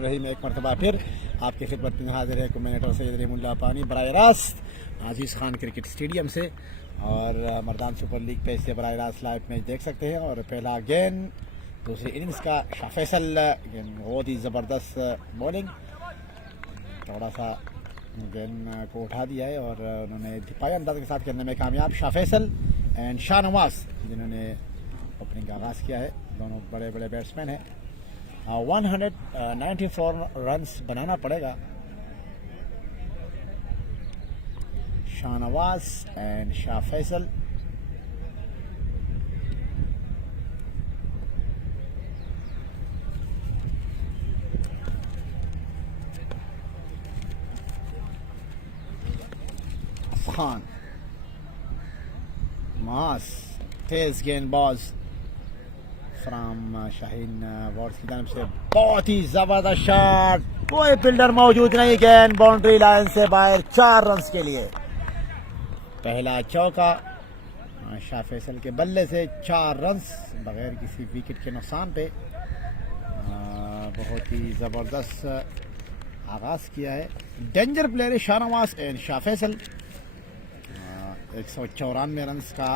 रहीम एक मरतबा फिर आपकी खिदमत में हाजिर है कमेंटेटर सैयद रहीमुल्लाह पानी बराह रास्त अजीज़ खान क्रिकेट स्टेडियम से। और मर्दान सुपर लीग पे इससे बराह रास्त लाइव मैच देख सकते हैं। और पहला गेंद दूसरी इनिंग्स का शाह फैसल, बहुत ही ज़बरदस्त बॉलिंग, थोड़ा सा गेंद को उठा दिया है और उन्होंने दिफाई अंदाज के साथ खेलने में कामयाब शाह फैसल एंड शाहनवाज जिन्होंने ओपनिंग का आगाज़ किया है। दोनों बड़े बड़े बैट्समैन हैं। 194 रन्स बनाना पड़ेगा। शाहनवाज एंड शाह फैसल, खान मास, तेज गेंदबाज फ्राम शाहीन वार्ड्स की जानिब से, बहुत ही जबरदस्त शॉट, कोई फील्डर मौजूद नहीं, गेंद बाउंड्री लाइन से बाहर, 4 रन्स के लिए पहला चौका शाह फैसल के बल्ले से, 4 रन्स बगैर किसी विकेट के नुकसान पे। बहुत ही ज़बरदस्त आगाज़ किया है। डेंजर प्लेयर है शाहनवाज एंड शाह फैसल। 194 रन्स का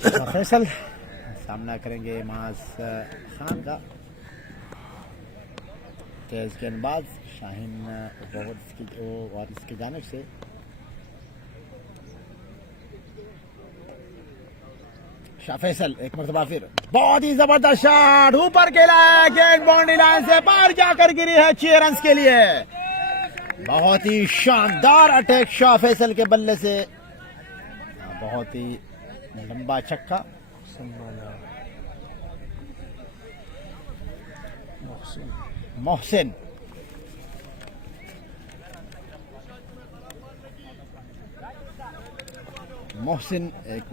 शाह फैसल सामना करेंगे माज खान का। तेज गेंदबाज शाहीन वारिस की जानिब से, शाह फैसल एक मरतबा फिर, बहुत ही जबरदस्त शॉट, ऊपर खेला है, गेंद बाउंड्री लाइन से बाहर जाकर गिरी है, 6 रन्स के लिए। बहुत ही शानदार अटैक शाह फैसल के बल्ले से, बहुत ही लंबा छक्का। मोहसिन मोहसिन एक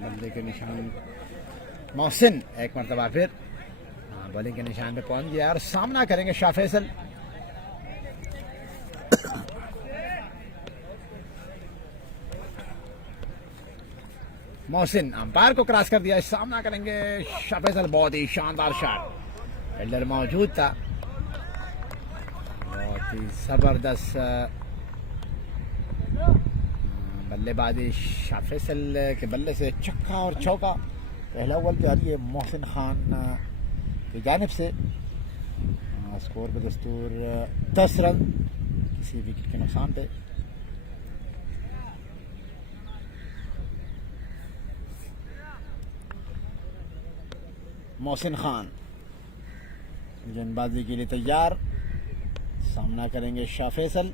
बल्ले के निशान, मोहसिन एक मरतबा फिर बॉलिंग के निशान पे पहुंच गया और सामना करेंगे शाह फैसल। मोहसिन अंपायर को क्रॉस कर दिया, सामना करेंगे शाह फैसल। बहुत ही शानदार शॉट, फील्डर मौजूद था, बहुत ही जबरदस्त बल्लेबाजी शाह फैसल के बल्ले से, छक्का और चौका। पहला ओवर जारी है मोहसिन खान की जानिब से। स्कोर बदस्तूर 10 रन किसी विकेट के नुकसान पे। मोहसिन खान गेंदबाजी के लिए तैयार, सामना करेंगे शाह फैसल।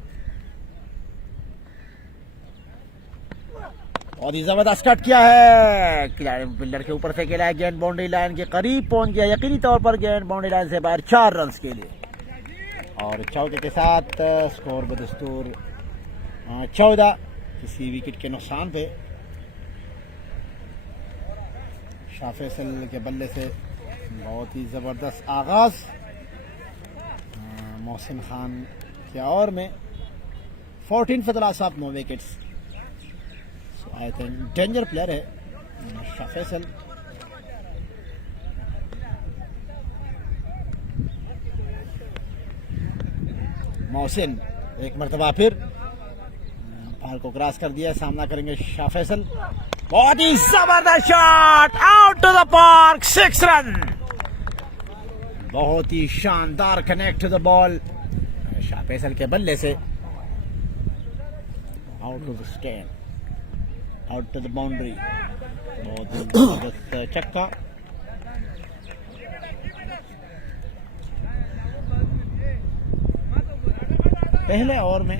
और ये जबरदस्त कट किया है, फील्डर के ऊपर से खेला है, गेंद बाउंड्री लाइन के करीब पहुंच गया, यकीनी तौर पर गेंद बाउंड्री लाइन से बाहर, 4 रन्स के लिए। और चौके के साथ स्कोर बदस्तूर 14 किसी विकेट के नुकसान पे। शाह फैसल के बल्ले से बहुत ही ज़बरदस्त आगाज़ मोहसिन खान के ओवर में। 14 for the loss of 9 wickets. I think danger player है शाह फैसल। मोहसिन एक मरतबा फिर पार को क्रॉस कर दिया, सामना करेंगे शाह फैसल। बहुत ही जबरदस्त shot, out to the park, 6 run. बहुत ही शानदार connect to the ball Shah Faisal के बल्ले से, out to the stand, out to the boundary. बहुत ही जबरदस्त छक्का। पहले ओवर में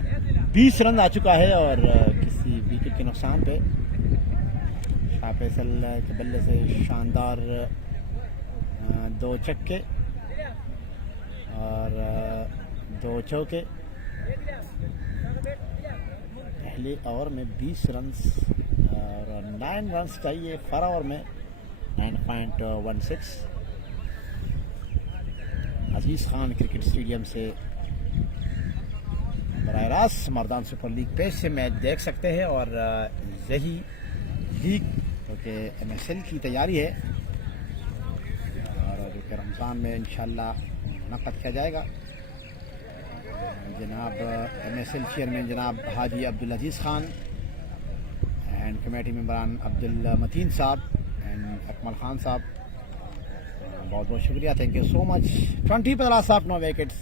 20 रन आ चुका है और किसी विकेट के नुकसान पे। शाह फैसल के बल्ले से शानदार 2 छक्के और 2 चौके। पहले ओवर में 20 रन्स और 9 रन्स चाहिए फर ओवर में, 9.16। अजीज़ खान क्रिकेट स्टेडियम से बराह रास्त मर्दान सुपर लीग पेज से मैच देख सकते हैं। और यही लीग क्योंकि MSL की तैयारी है, रमज़ान में इंशाल्लाह मुनक़्क़द किया जाएगा। जनाब MSL चेयरमैन जनाब हाजी अब्दुल अजीज़ ख़ान एंड कमेटी मेंबरान अब्दुल मतीन साहब एंड अकमल ख़ान साहब, बहुत बहुत शुक्रिया, thank you so much. 20 plus of 9 wickets.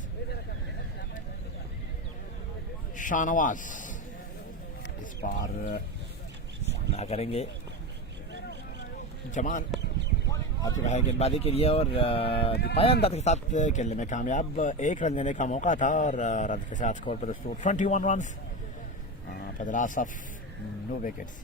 Shahnawaz इस बार सामना करेंगे, जमान आ चुका है गेंदबाजी के लिए और दिफाई अंदाज के साथ खेलने में कामयाब। 1 रन देने का मौका था और रन के साथ स्कोर पर 21 run for the loss of 9 wickets.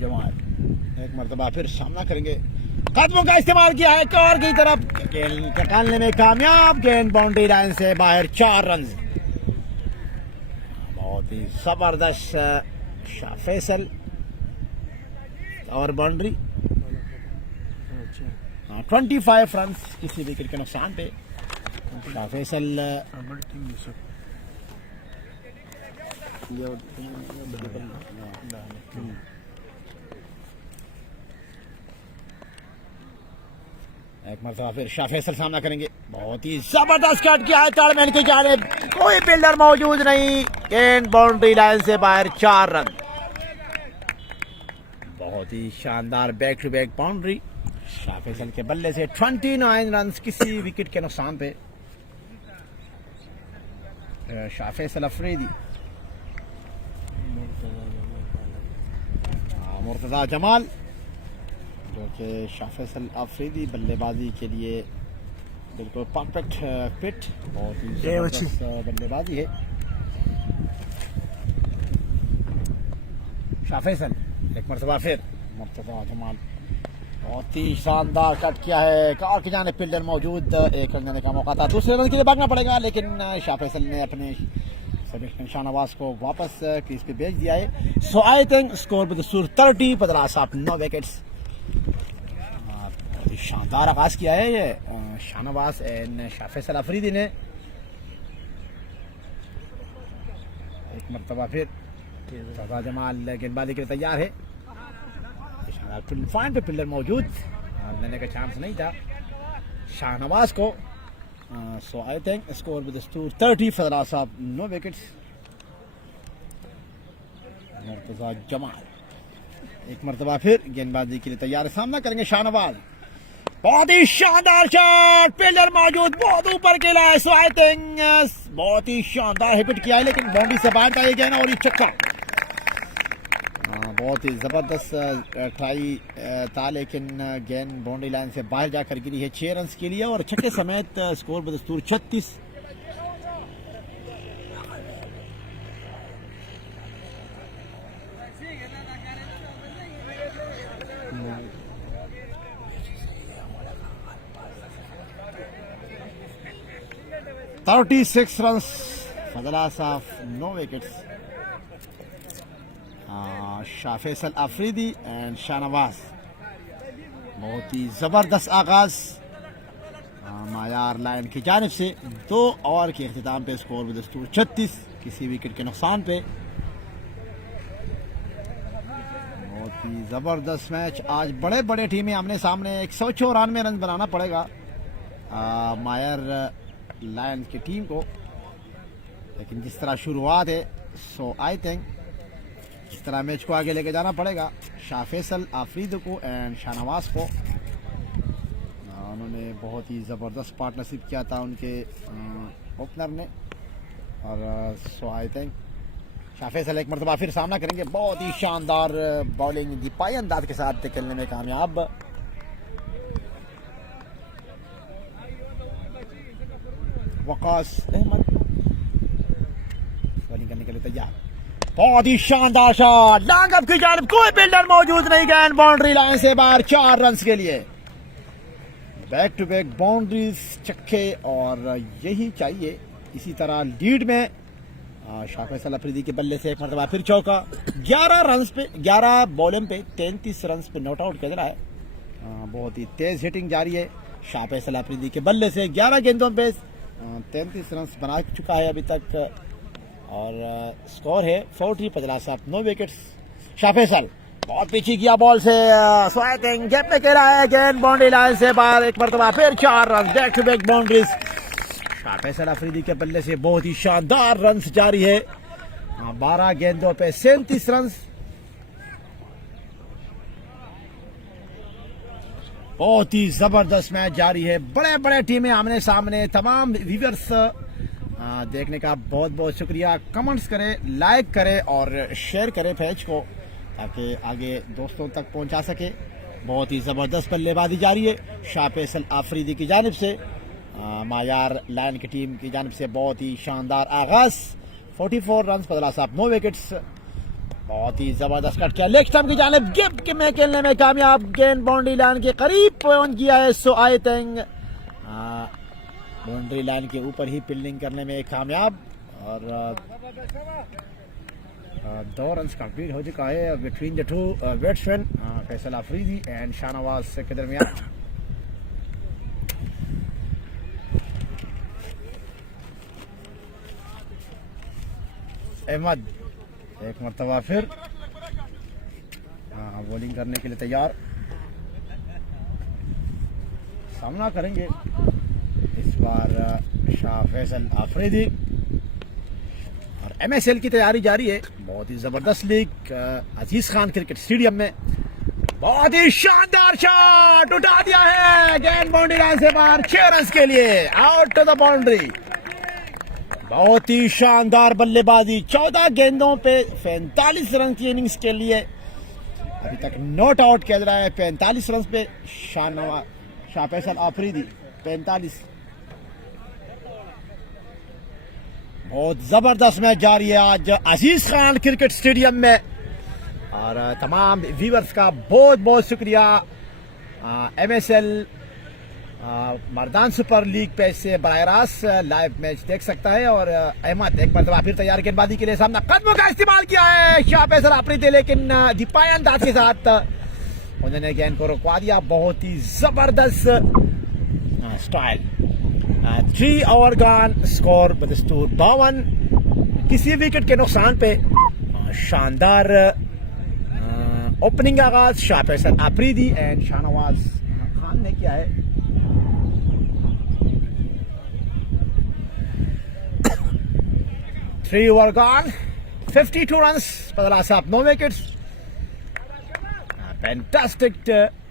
Zaman एक मरतबा फिर सामना करेंगे, कदमों का इस्तेमाल किया है कॉर की तरफ, गेंद निकालने में कामयाब, गेंद बाउंड्री लाइन से बाहर, 4 रन। बहुत ही जबरदस्त शाह फैसल और बाउंड्री। 25 रन किसी विकेट के नुकसान पे। शाह फैसल एक मरतबा फिर शाह फैसल सामना करेंगे, बहुत ही जबरदस्त कट किया है ताड़मैन की जानिब, कोई फील्डर मौजूद नहीं, गेंद बाउंड्री लाइन से बाहर, 4 रन। बहुत ही शानदार back to back boundary Shah Faisal के बल्ले से। 29 रन किसी विकेट के नुकसान पे। शाह फैसल अफरीदी, मुर्तज़ा जमाल, जो कि शाह फैसल अफरीदी बल्लेबाजी के लिए बिल्कुल परफेक्ट फिट, बहुत ही जबरदस्त बल्लेबाजी है। शाह फैसल एक मरतबा फिर, मुर्तज़ा जमाल, बहुत ही शानदार कट किया है, कार की जाने फील्डर मौजूद, 1 रन देने का मौका था, दूसरे रन के लिए भागना पड़ेगा, लेकिन शाह फैसल ने अपने शाहनवाज को वापस क्रीज पे भेज दिया है। So I think score with 30 for the loss of 9 wickets. शानदार आगाज किया है ये शाहनवाज एंड शाह फैसल अफरीदी ने। एक मरतबा फिर मुर्तज़ा जमाल गेंदबाजी के लिए तैयार है, फाइन पे फील्डर मौजूद, लेने का चांस नहीं था शाहनवाज को। So I think score with 30 for the loss of 9 wickets. Murtaza Jamal एक मरतबा फिर गेंदबाजी के लिए तैयार है, सामना करेंगे शाहनवाज, बहुत ही शानदार शॉट, फील्डर मौजूद, बहुत ऊपर खेला है। सो आई थिंक बहुत ही शानदार हिट किया है, लेकिन बाउंड्री से बाहर था ये गेंद और ये छक्का। बहुत ही जबरदस्त ट्राई था, लेकिन गेंद बाउंड्री लाइन से बाहर जाकर गिरी है 6 रन के लिए और छक्के समेत। स्कोर बदस्तूर 36। runs for the loss of 9 wickets. Shah Faisal Afridi and Shahnawaz, बहुत ही जबरदस्त आगाज मायार लाइन की जानिब से। 2 ओवर के अख्तिताम पे स्कोर बदस्तूर 36 किसी विकेट के नुकसान पे। बहुत ही जबरदस्त मैच। आज बड़े बड़े टीमें आमने सामने, 194 रन बनाना पड़ेगा मायर लायंस की टीम को, लेकिन जिस तरह शुरुआत है, सो आई थिंक इस तरह मैच को आगे लेके जाना पड़ेगा। शाह फैसल अफरीदी को एंड शाहनवाज को, उन्होंने बहुत ही ज़बरदस्त पार्टनरशिप किया था उनके ओपनर ने, और सो आई थिंक शाह फैसल एक मरतबा फिर सामना करेंगे। बहुत ही शानदार बॉलिंग दिफाई अंदाज के साथ खेलने में कामयाब। वकास अहमद बॉलिंग करने के लिए तैयार, बहुत ही शानदार शॉट, लॉन्ग अप की जानिब, कोई फील्डर मौजूद नहीं, गेंद बाउंड्री लाइन से बाहर, 4 रन के लिए। बैक टू बैक बाउंड्रीज, छक्के, और यही चाहिए। इसी तरह लीड में शाह फैसल अफरीदी के बल्ले से एक मरतबा फिर चौका। 11 रन पे, 11 बॉलिंग पे 33 रन पे नॉट आउट खेल रहा है। बहुत ही तेज हिटिंग जारी है शाह फैसल अफरीदी के बल्ले से। 11 गेंदों पे 33 रन बना चुका है अभी तक और स्कोर है 40 15 साफ 9 विकेट्स। शाह फैसल बहुत पीछे किया बॉल से, स्वाइटिंग गैप में खेला है, गेंद बाउंड्री लाइन से बाहर, एक मरतबा फिर 4 run, back to back boundaries. Shah Faisal Afridi के बल्ले से बहुत ही शानदार रन जारी है, 12 गेंदों पे 37 रन। बहुत ही जबरदस्त मैच जारी है, बड़े बड़े टीमें आमने सामने। तमाम व्यूअर्स देखने का बहुत बहुत शुक्रिया। कमेंट्स करें, लाइक करें और शेयर करें पेज को ताकि आगे दोस्तों तक पहुंचा सके। बहुत ही जबरदस्त बल्लेबाजी जारी है शाह फैसल अफरीदी की जानिब से, मायार लायन की टीम की जानिब से बहुत ही शानदार आगाज। 44 रन 15 साफ 9 विकेट्स। बहुत ही जबरदस्त कट किया लेग स्टंप की जानिब, गिफ्ट में खेलने में कामयाब, गेंद बाउंड्री लाइन के करीब पहुंच गया है। So I think boundary line के ऊपर ही फील्डिंग करने में कामयाब और 2 रन कंप्लीट हो चुका है between the two batsman Faisal Afridi and Shahnawaz के दरमियान। अहमद एक मरतबा फिर बॉलिंग करने के लिए तैयार, सामना करेंगे इस बार शाह फैसल अफरीदी। और MSL की तैयारी जारी है, बहुत ही जबरदस्त लीग अजीज खान क्रिकेट स्टेडियम में। बहुत ही शानदार शॉट उठा दिया है, गेंद बाउंड्री लाइन से बाहर, 6 रन के लिए, आउट टू द बाउंड्री। बहुत ही शानदार बल्लेबाजी, 14 गेंदों पे 45 रन की इनिंग्स के लिए अभी तक नॉट आउट खेल रहा है। 45 रन पे शाह फैसल अफरीदी 45। बहुत जबरदस्त मैच जारी है आज अजीज खान क्रिकेट स्टेडियम में और तमाम व्यूअर्स का बहुत बहुत शुक्रिया। MSL मर्दान सुपर लीग पे से बराह रास्त लाइव मैच देख सकता है। और अहमद एक मरतबा फिर तैयार गेंदबाजी के लिए सामना, कदमों का इस्तेमाल किया है शाह फैसल अफरीदी, लेकिन दिपाई अंदाज के साथ उन्होंने गेंद को रुकवा दिया। बहुत ही जबरदस्त स्टाइल। 3 ओवर गॉन, स्कोर बदस्तूर 52। किसी विकेट के नुकसान पे शानदार ओपनिंग आगाज शाह फैसल अफरीदी एंड शाहनवाज खान ने किया है। थ्री ओवर गॉन, 52 रन 15 साफ 9 विकेट्स। फैंटास्टिक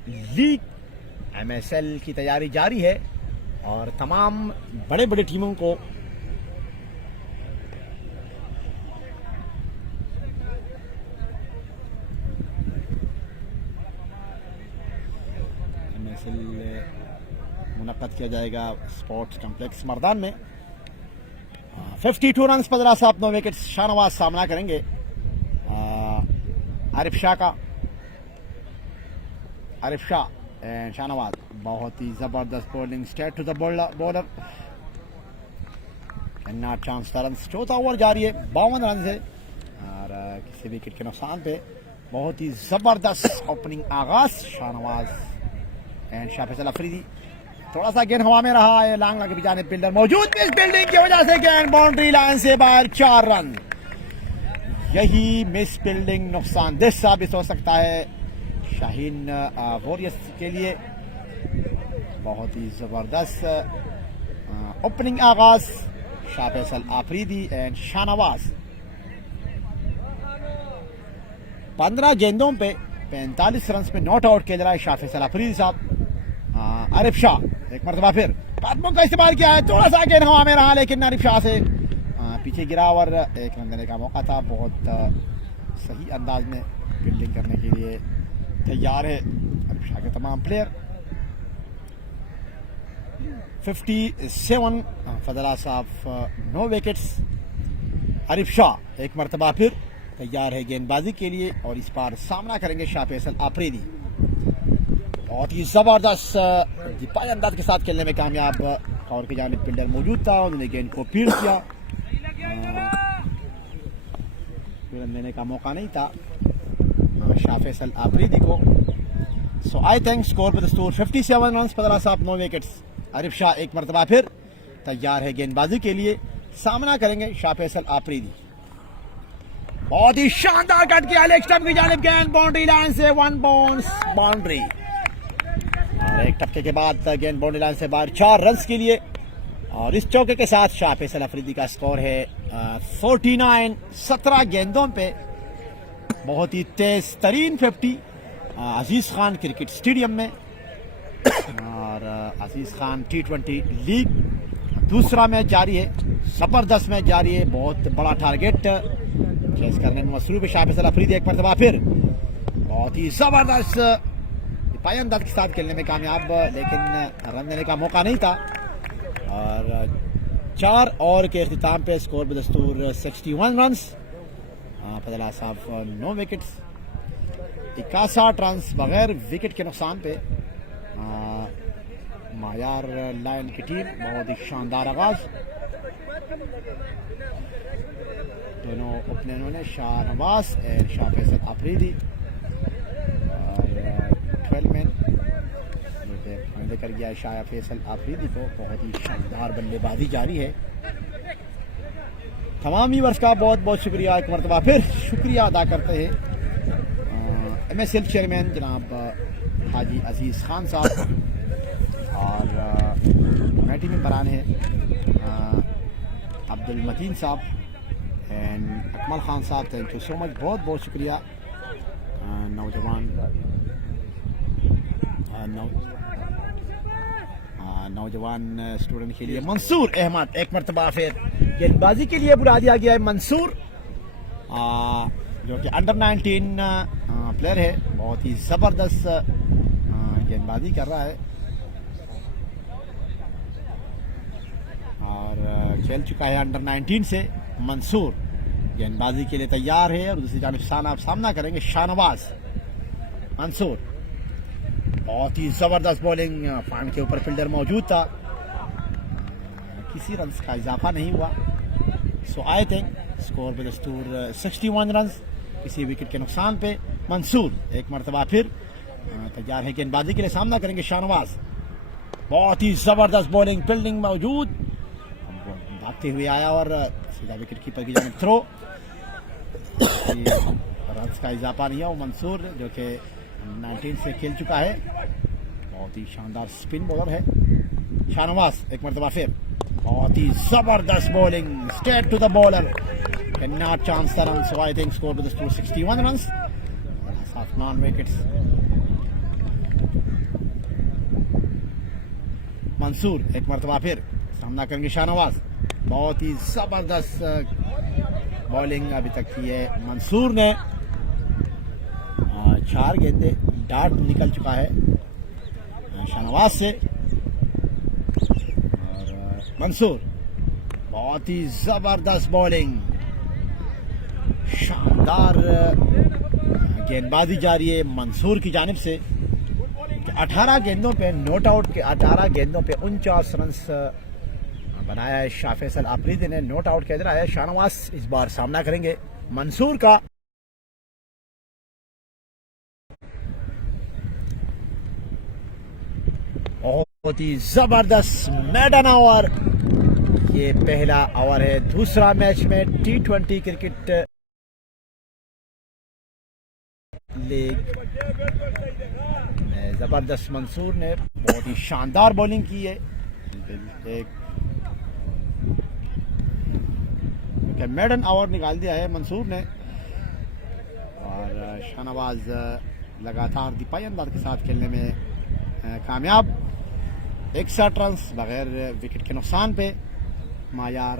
लीग MSL की तैयारी जारी है और तमाम बड़े बड़े टीमों को MSL मुनक्कद किया जाएगा स्पोर्ट्स कॉम्प्लेक्स मर्दान में। 52 रन 15 साफ 9 विकेट्स। शाहनवाज सामना करेंगे आरिफ शाह का। आरिफ शाह एंड शाहनवाज, बहुत ही जबरदस्त bowling, straight to the bowler, not chance run. 4था ओवर जारी है, 52 रन है और किसी विकेट के नुकसान पे बहुत ही जबरदस्त ओपनिंग आगाज शाहनवाज एंड शाह फैसल अफरीदी। थोड़ा सा गेंद हवा में रहा है, लांग लगे जाने फील्डर मौजूद, मिस फील्डिंग की वजह से गेंद बाउंड्री लाइन से बाहर, 4 रन। यही मिस फील्डिंग नुकसानदेह साबित हो सकता है शाहीन वॉरियर्स के लिए। बहुत ही जबरदस्त ओपनिंग आगाज शाह फैसल अफरीदी एंड शाहनवाज। 15 गेंदों पे 45 रन पे नॉट आउट खेल रहा है शाह फैसल अफरीदी साहब। आरिफ शाह एक मरतबा फिर कदमों का इस्तेमाल किया है, थोड़ा सा गेंद हवा में रहा लेकिन आरिफ शाह से पीछे गिरा और एक रन देने का मौका था। बहुत सही अंदाज में फील्डिंग करने के लिए तैयार है आरिफ शाह के तमाम प्लेयर। 57 फजला साफ 9 विकेट्स। आरिफ शाह एक मरतबा फिर तैयार है गेंदबाजी के लिए और इस बार सामना करेंगे शाह फैसल अफरीदी। बहुत ही जबरदस्त दिपाई अंदाज के साथ खेलने में कामयाब, और की जानिब फील्डर मौजूद था, उन्होंने गेंद को फील्ड किया, रन देने का मौका नहीं था शाह फैसल अफरीदी को। So I think score बदस्तूर 57 run 15 साफ 9 विकेट्स। आरिफ शाह एक मरतबा फिर तैयार है गेंदबाजी के लिए, सामना करेंगे शाह फैसल आफरीदी। बहुत ही शानदार कट किया लेग स्टंप की जानिब, गेंद बाउंड्री लाइन से 1 बाउंस बाउंड्री, और एक टप्पे के बाद गेंद बाउंड्री लाइन से बाहर 4 रन के लिए। और इस चौके के साथ शाह फैसल आफरीदी का स्कोर है 49। 17 गेंदों पे बहुत ही तेज तरीन 50 अजीज खान क्रिकेट स्टेडियम में। और अजीज खान T20 लीग दूसरा मैच जारी है, जबरदस्त मैच जारी है, बहुत बड़ा टारगेट चेस करने में मसरूफ है शाह फैसल आफरीदी। एक मरतबा फिर बहुत ही जबरदस्त पाई अंदाज के साथ खेलने में कामयाब, लेकिन रन देने का मौका नहीं था। और 4 ओवर के अख्तिताम पे स्कोर बदस्तूर 61 रन, फजल आसाफ 9 विकेट्स, 61 रन बगैर विकेट के नुकसान पे। मायार लायन की टीम बहुत ही शानदार आगाज, दोनों ओपनरों ने शाहनवाज और शाह फैसल आफरीदी, और 12 मैन हमले कर गया शाह फैसल आफरीदी को। बहुत ही शानदार बल्लेबाजी जारी है। तमाम व्यूअर्स का बहुत बहुत शुक्रिया, एक मरतबा फिर शुक्रिया अदा करते हैं MSL चेयरमैन जनाब हाजी अजीज़ खान साहब, और कमेटी में बरान है अब्दुल मतीन साहब एंड अकमल खान साहब। थैंक यू सो मच, बहुत बहुत शुक्रिया। नौजवान स्टूडेंट के लिए मंसूर अहमद, एक मरतबा फिर गेंदबाजी के लिए बुला दिया गया है मंसूर, जो कि अंडर 19 प्लेयर है, बहुत ही ज़बरदस्त गेंदबाजी कर रहा है और खेल चुका है अंडर 19 से। मंसूर गेंदबाजी के लिए तैयार है, और दूसरी जानिब सामना करेंगे शाहनवाज। मंसूर बहुत ही ज़बरदस्त बॉलिंग, फांड के ऊपर फील्डर मौजूद था, किसी रन का इजाफा नहीं हुआ। सो आई थिंक स्कोर बदस्तूर 61 रन, किसी विकेट के नुकसान पे। मंसूर एक मरतबा फिर तैयार है गेंदबाजी के लिए, सामना करेंगे शाहनवाज। बहुत ही ज़बरदस्त बॉलिंग, फील्डिंग मौजूद, भागते हुए आया और सीधा विकेट कीपर की जानिब थ्रो। रन का इजाफा नहीं हुआ। मंसूर जो कि 19 से खेल चुका है, बहुत ही शानदार स्पिन बॉलर है। शाहनवाज एक मरतबा फिर बहुत ही ज़बरदस्त bowling, straight to the bowler, cannot chance the runs, so I think score with the 61 runs, 9 wickets. Mansoor एक मरतबा फिर सामना करेंगे शाहनवाज। बहुत ही ज़बरदस्त बॉलिंग अभी तक की है मंसूर ने, 4 गेंदे डार्ट निकल चुका है शाहनवाज से। और मंसूर बहुत ही ज़बरदस्त बॉलिंग, शानदार गेंदबाजी जारी है मंसूर की जानिब से। 18 गेंदों पे नॉट आउट के 18 गेंदों पे 49 रन बनाया है शाह फैसल आफरीदी ने, नॉट आउट के इधर आया। शाहनवाज इस बार सामना करेंगे मंसूर का। बहुत ही जबरदस्त मैडन ओवर, ये पहला ओवर है दूसरा मैच में T20 क्रिकेट लीग में। जबरदस्त मंसूर ने बहुत ही शानदार बॉलिंग की है, एक मेडन ओवर निकाल दिया है मंसूर ने। और शाहनवाज लगातार दिफाई अंदाज के साथ खेलने में कामयाब, 61 रन बगैर विकेट के नुकसान पे। मायार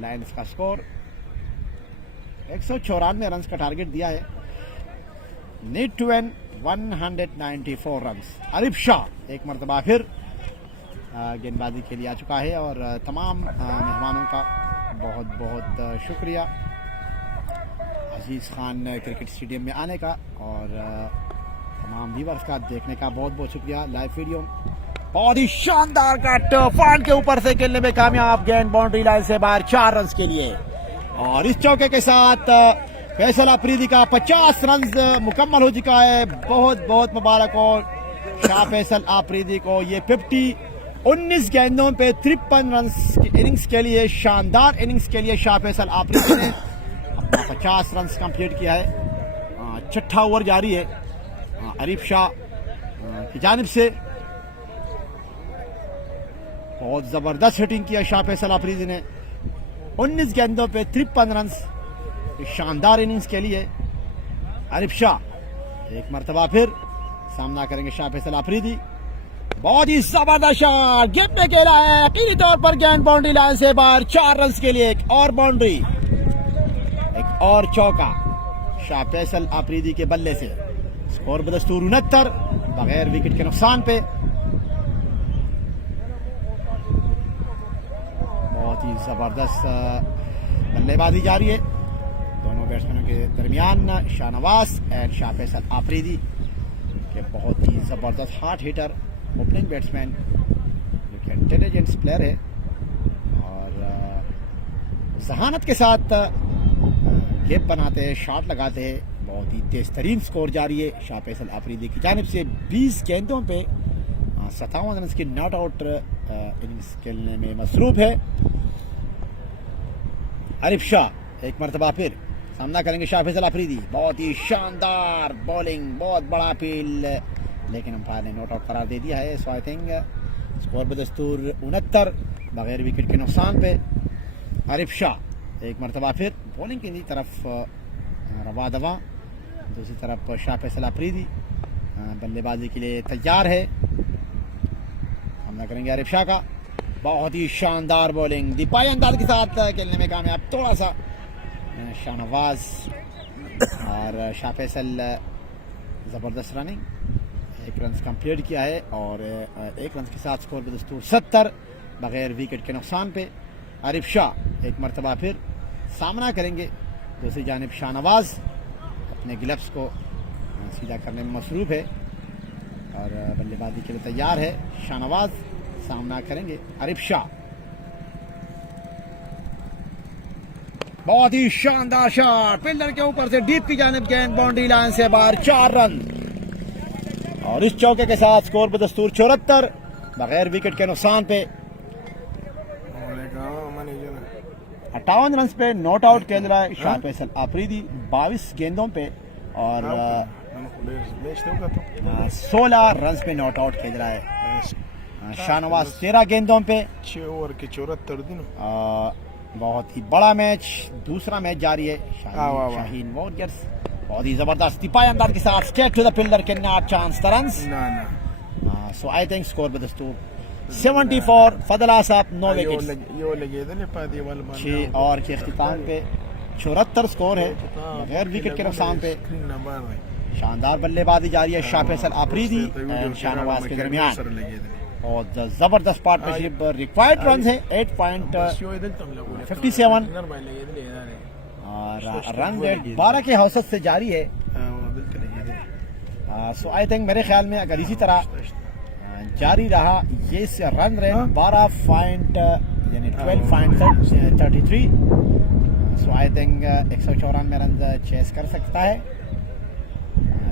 लायंस का स्कोर 194 रन का टारगेट दिया है। Need to win 194 run. Arif Shah एक मरतबा फिर गेंदबाजी के लिए आ चुका है, और तमाम मेहमानों का बहुत बहुत शुक्रिया अजीज़ खान क्रिकेट स्टेडियम में आने का, और तमाम व्यूअर्स का देखने का बहुत बहुत शुक्रिया। लाइव वीडियो बहुत ही शानदार कट, फांड के ऊपर से खेलने में कामयाब, गेंद बाउंड्री लाइन से बाहर 4 रन के लिए। और इस चौके के साथ फैसल आफरीदी का 50 रन मुकम्मल हो चुका है। बहुत बहुत मुबारक हो शाह फैसल आफरीदी को, ये 50 19 गेंदों पे 53 रन की इनिंग्स के लिए, शानदार इनिंग्स के लिए शाह फैसल आफरीदी ने अपना 50 रन कंप्लीट किया है। छठा ओवर जारी है आरिफ शाह की जानिब से। बहुत जबरदस्त हिटिंग किया शाह फैसल आफरीदी ने 19 गेंदों पे 53 रन, शानदार इनिंग्स के लिए आरिफ शाह एक मरतबा फिर सामना करेंगे शाह फैसल आफरीदी। बहुत ही जबरदस्त शॉट, गेंद पे खेला है यकीनी तौर पर, गेंद बाउंड्री लाइन से बाहर, 4 रन के लिए एक और बाउंड्री, एक और चौका शाह फैसल आफरीदी के बल्ले से। स्कोर बदस्तूर 69 बगैर विकेट के नुकसान पे। बहुत ही जबरदस्त बल्लेबाजी जारी है दोनों बैट्समैनों के दरमियान। शाहनवाज एंड शाह फैसल आफरीदी के बहुत ही जबरदस्त हार्ड हिटर ओपनिंग बैट्समैन, जो कि इंटेलिजेंस प्लेयर है और जहानत के साथ गेप बनाते हैं, शॉट लगाते हैं। बहुत ही तेज तरीन स्कोर जारी है शाह फैसल आफरीदी की जानिब से। 20 गेंदों पे 57 रन की नॉट आउट इनिंग्स खेलने में मसरूफ है आरिफ शाह। एक मरतबा फिर सामना करेंगे शाह फैसल आफरीदी। बहुत ही शानदार बॉलिंग, बहुत बड़ा अपील, लेकिन अंपायर ने नॉट आउट करार दे दिया है। सो आई थिंक स्कोर बदस्तूर 69 बगैर विकेट के नुकसान पे। आरिफ शाह एक मरतबा फिर बॉलिंग की तरफ रवा दवा, दूसरी तरफ शाह फैसल आफरीदी बल्लेबाजी के लिए तैयार है। सामना करेंगे आरिफ शाह का। बहुत ही शानदार बॉलिंग, दिपाई अंदाज के साथ खेलने में कामयाब। थोड़ा सा शाहनवाज और शाह फैसल ज़बरदस्त रनिंग, 1 रन कंप्लीट किया है और 1 रन के साथ स्कोर बदस्तूर 70 बगैर विकेट के नुकसान पे। आरिफ शाह एक मरतबा फिर सामना करेंगे। दूसरी जानिब शाहनवाज अपने ग्लव्स को सीधा करने में मसरूफ है और बल्लेबाजी के लिए तैयार है। शाहनवाज सामना करेंगे आरिफ शाह। बहुत ही शानदार शॉट, फील्डर के ऊपर से डीप की जानिब, गेंद बाउंड्री लाइन से बाहर, 4 रन और इस चौके के साथ स्कोर बदस्तूर 74 बगैर विकेट के नुकसान पे। 58 रन पे नॉट आउट खेल रहा है शाह फैसल आफरीदी 22 गेंदों पे और 16 रन पे नॉट आउट खेल रहा है। शाहनवाज 13 गेंदों पे 6 ओवर के 74 दिन। बहुत ही बड़ा मैच, दूसरा मैच जारी है शाहीन वॉरियर्स। बहुत ही जबरदस्त दिपाई अंदाज के साथ straight to the fielder, can not chance the runs. So I think score बदस्तूर 74 फजल आसाफ 9 विकेट। 6 ओवर के अख्तिताम पे 74 स्कोर है बगैर विकेट के नुकसान पे। शानदार बल्लेबाजी जारी है शाह फैसल आफरीदी एंड शाहनवाज के दरमियान। और जबरदस्त पार्टनरशिप। रिक्वायर्ड रन है 8.57 और रन रेट 12 के औसत से जारी है। सो आई थिंक मेरे ख्याल में अगर इसी तरह जारी रहा ये run rate 12.33, so I think 194 run chase कर सकता है।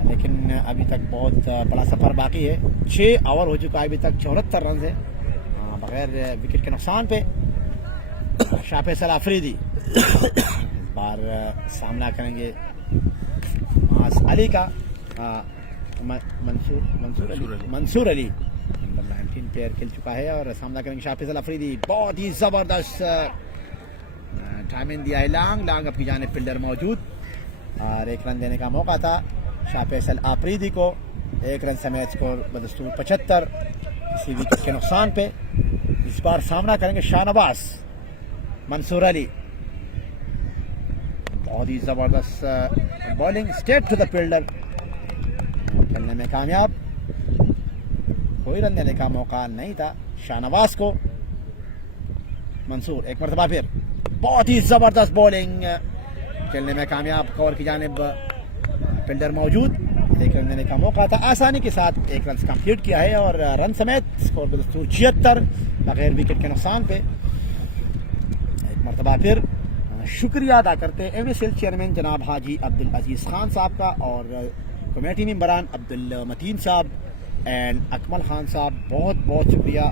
लेकिन अभी तक बहुत बड़ा सफर बाकी है। 6 ओवर हो चुका है अभी तक, 74 रन है बगैर विकेट के नुकसान पे। शाह फैसल आफरीदी इस बार सामना करेंगे अली का, मंसूर अली नंबर 19 प्लेयर खेल चुका है और सामना करेंगे शाह फैसल आफरीदी। बहुत ही जबरदस्त टाइमिंग दिया है, लांग अपनी जानिब फील्डर मौजूद और 1 रन देने का मौका था शाह फैसल आफरीदी को। 1 रन समेत स्कोर बदस्तूर 75 इसी विकेट के नुकसान पे। इस बार सामना करेंगे शाहनवाज मंसूर अली। बहुत ही जबरदस्त bowling, straight to the fielder, खेलने में कामयाब। कोई रन देने का मौका नहीं था शाहनवाज को। मंसूर एक मरतबा फिर, बहुत ही जबरदस्त बॉलिंग, खेलने में कामयाब। कवर की जानिब फील्डर मौजूद, 1 रन देने का मौका था, आसानी के साथ 1 रन कंप्लीट किया है और रन समेत स्कोर बदस्तूर 76 बगैर विकेट के नुकसान पे। एक मरतबा फिर शुक्रिया अदा करते हैं एमएसएल चेयरमैन जनाब हाजी अब्दुल अजीज़ खान साहब का और कमेटी मेंबरान अब्दुल मतीन साहब एंड अकमल खान साहब। बहुत बहुत शुक्रिया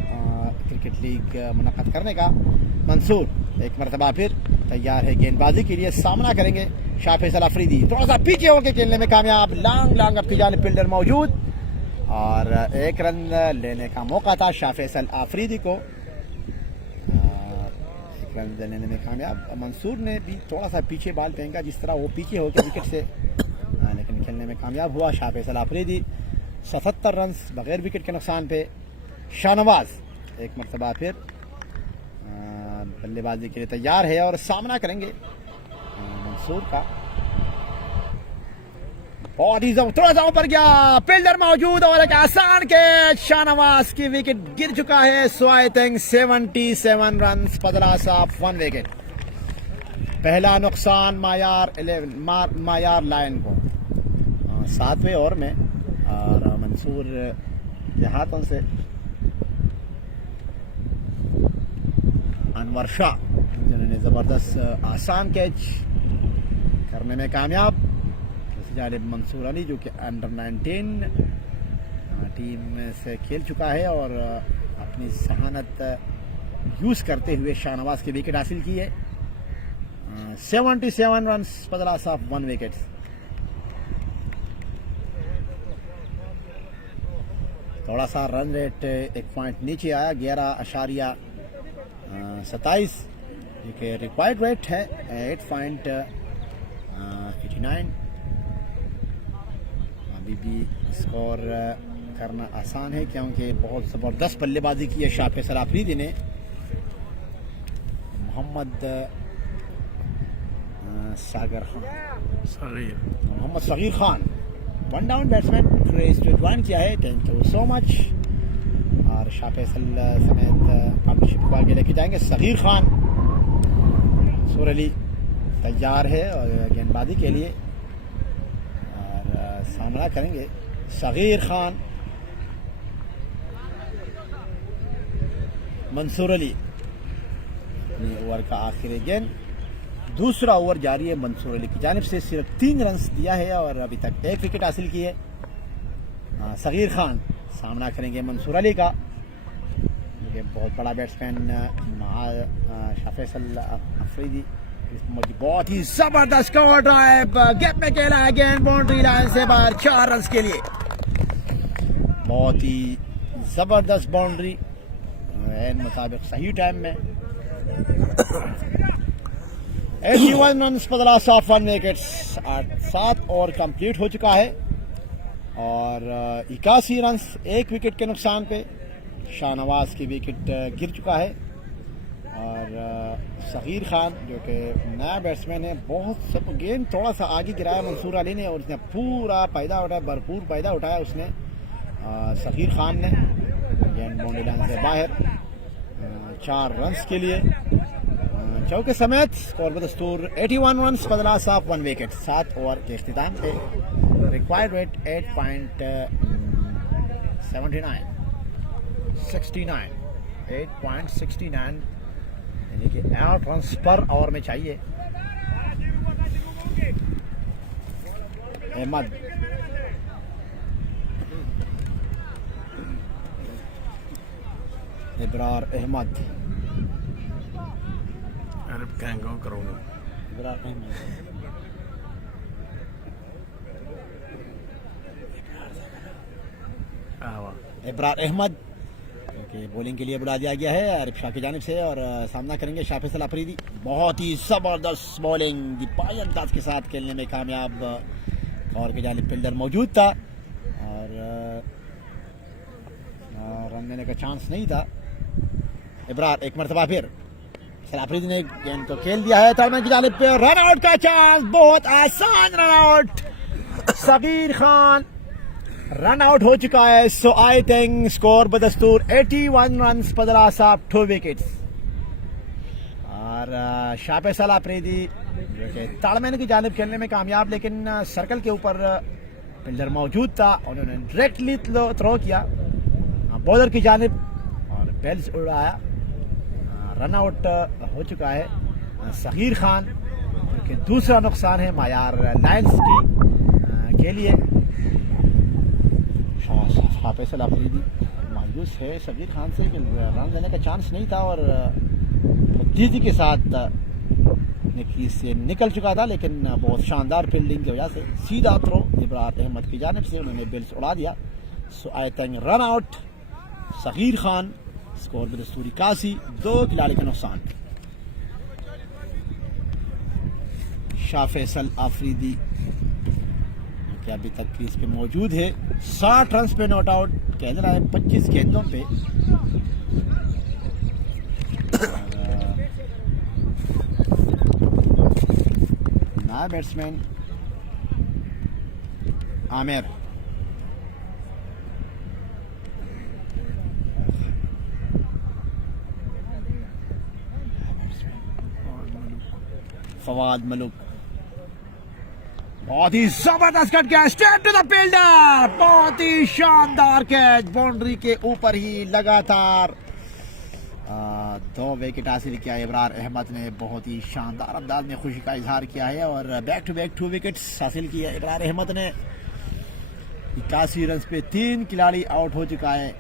क्रिकेट लीग मुनक़्क़द करने का। मंसूर एक मरतबा फिर तैयार है गेंदबाजी के लिए, सामना करेंगे शाफिज़ अफरीदी। थोड़ा सा पीछे होकर खेलने में कामयाब, लॉन्ग अपनी जानिब फील्डर मौजूद और एक रन लेने का मौका था शाफिज़ अफरीदी को। एक रन लेने में कामयाब। मंसूर ने भी थोड़ा सा पीछे बाल फेंका, जिस तरह वो पीछे होकर विकेट से, लेकिन खेलने में कामयाब हुआ शाफिज़ अफरीदी। 77 रन बगैर विकेट के नुकसान पे। शाहनवाज एक मरतबा फिर बल्लेबाजी के लिए तैयार है और सामना करेंगे मंसूर का। बहुत ही थोड़ा सा ऊपर गया, फील्डर मौजूद और एक आसान कैच। शाहनवाज की विकेट गिर चुका है। सो आई थिंक 77 रन, बदला साफ 1 विकेट। पहला नुकसान मायार लायन को 7वें ओवर में। और मंसूर के हाथों से अनवर शाह जिन्होंने ज़बरदस्त आसान कैच करने में कामयाब। दूसरी जानिब मंसूर अली जो कि अंडर 19 टीम से खेल चुका है और अपनी सहानत यूज़ करते हुए शाहनवाज की विकेट हासिल की है। 77 रन, बदला साफ 1 विकेट। थोड़ा सा रन रेट 1 पॉइंट नीचे आया, 11.27, जो कि रिक्वायर्ड रेट है 8.89। अभी भी स्कोर करना आसान है क्योंकि बहुत ज़बरदस्त बल्लेबाजी की है शाफिज़ अफरीदी ने। मोहम्मद सगीर खान 1 डाउन बैट्समैन रेस to ज्वाइन किया है। Thank you so much. और शाफिज़ समेत पार्टनरशिप को आगे लेके जाएंगे। सगीर खान, मंसूर अली तैयार है और गेंदबाजी के लिए और सामना करेंगे सगीर खान, मंसूर अली। अपने ओवर का आखिरी गेंद, दूसरा ओवर जारी है मंसूर अली की जानिब से। सिर्फ 3 रन दिया है और अभी तक 1 विकेट हासिल की है। सगीर खान सामना करेंगे मंसूर अली का, जो कि बहुत बड़ा बैट्समैन शाफिज़ अफरीदी। बहुत ही जबरदस्त कवर ड्राइव, गैप में खेला है गेंद, बाउंड्री लाइन से बाहर 4 रन के लिए। बहुत ही जबरदस्त बाउंड्री, मुताबिक सही टाइम में। 81 रन, बदला साफ 1 विकेट। 7 ओवर कंप्लीट हो चुका है और 81 रन 1 विकेट के नुकसान पे। शाहनवाज की विकेट गिर चुका है और सगीर खान जो कि नया बैट्समैन है, बहुत सब गेंद थोड़ा सा आगे गिराया मंसूर अली ने और उसने पूरा फायदा उठाया, भरपूर फायदा उठाया उसने। सगीर खान ने गेंद बाउंड्री लाइन से बाहर 4 रन के लिए। चौके समेत स्कोर बदस्तूर 81 रन, बदला साफ 1 विकेट। 7 ओवर के इख्तिताम पे। रिक्वायर्ड रेट 8.69, यानी कि 8 रन पर ओवर में चाहिए। अहमद इब्रार अहमद इब्रार अहमद कि बॉलिंग के लिए बुला दिया गया है आरिफ शाह की जानिब से और सामना करेंगे शाफिज़ अफरीदी। बहुत ही ज़बरदस्त बॉलिंग, दिपाई अंदाज के साथ खेलने में कामयाब। और की जानिब फील्डर मौजूद था और रन लेने का चांस नहीं था। इब्रार एक मरतबा फिर अफरीदी ने गेंद को खेल दिया है तलमन की जानिब पे। रन आउट का चांस, बहुत आसान run out. Sagheer Khan run out हो चुका है। सो आई थिंक स्कोर बदस्तूर 81 रन, बदला साफ 2 विकेट्स। और शाफिज़ अफरीदी जो कि ताड़मैन की जानिब खेलने में कामयाब, लेकिन सर्कल के ऊपर फील्डर मौजूद था, उन्होंने डायरेक्टली थ्रो किया बॉलर की जानिब और बेल्स उड़ाया। रन आउट हो चुका है सगीर खान, क्योंकि दूसरा नुकसान है मायार लायंस की के लिए। शाफिज़ अफरीदी मायूस है शबीर खान से कि रन लेने का चांस नहीं था और तेजी के साथ क्रीज से निकल चुका था, लेकिन बहुत शानदार फील्डिंग की वजह से सीधा थ्रो इब्रार अहमद की जानिब से उन्होंने बिल्स उड़ा दिया। So I think run out Shabbir Khan, score बदस्तूर 81, 2 खिलाड़ी का नुकसान। शाह फैसल आफरीदी क्या अभी तक क्रीज पे मौजूद है, 60 रन पे नॉट आउट, खेल रहा है 25 गेंदों पे। नया बैट्समैन आमिर, फवाद मलुक, बहुत ही जबरदस्त कट गया स्ट्रेट टू द फील्डर, बहुत ही शानदार कैच, बाउंड्री के ऊपर ही लगातार 2 विकेट हासिल किया इब्रार अहमद ने। बहुत ही शानदार अंदाज में खुशी का इजहार किया है और बैक टू बैक 2 विकेट्स हासिल किया इब्रार अहमद ने। 81 रन पे 3 खिलाड़ी आउट हो चुका है।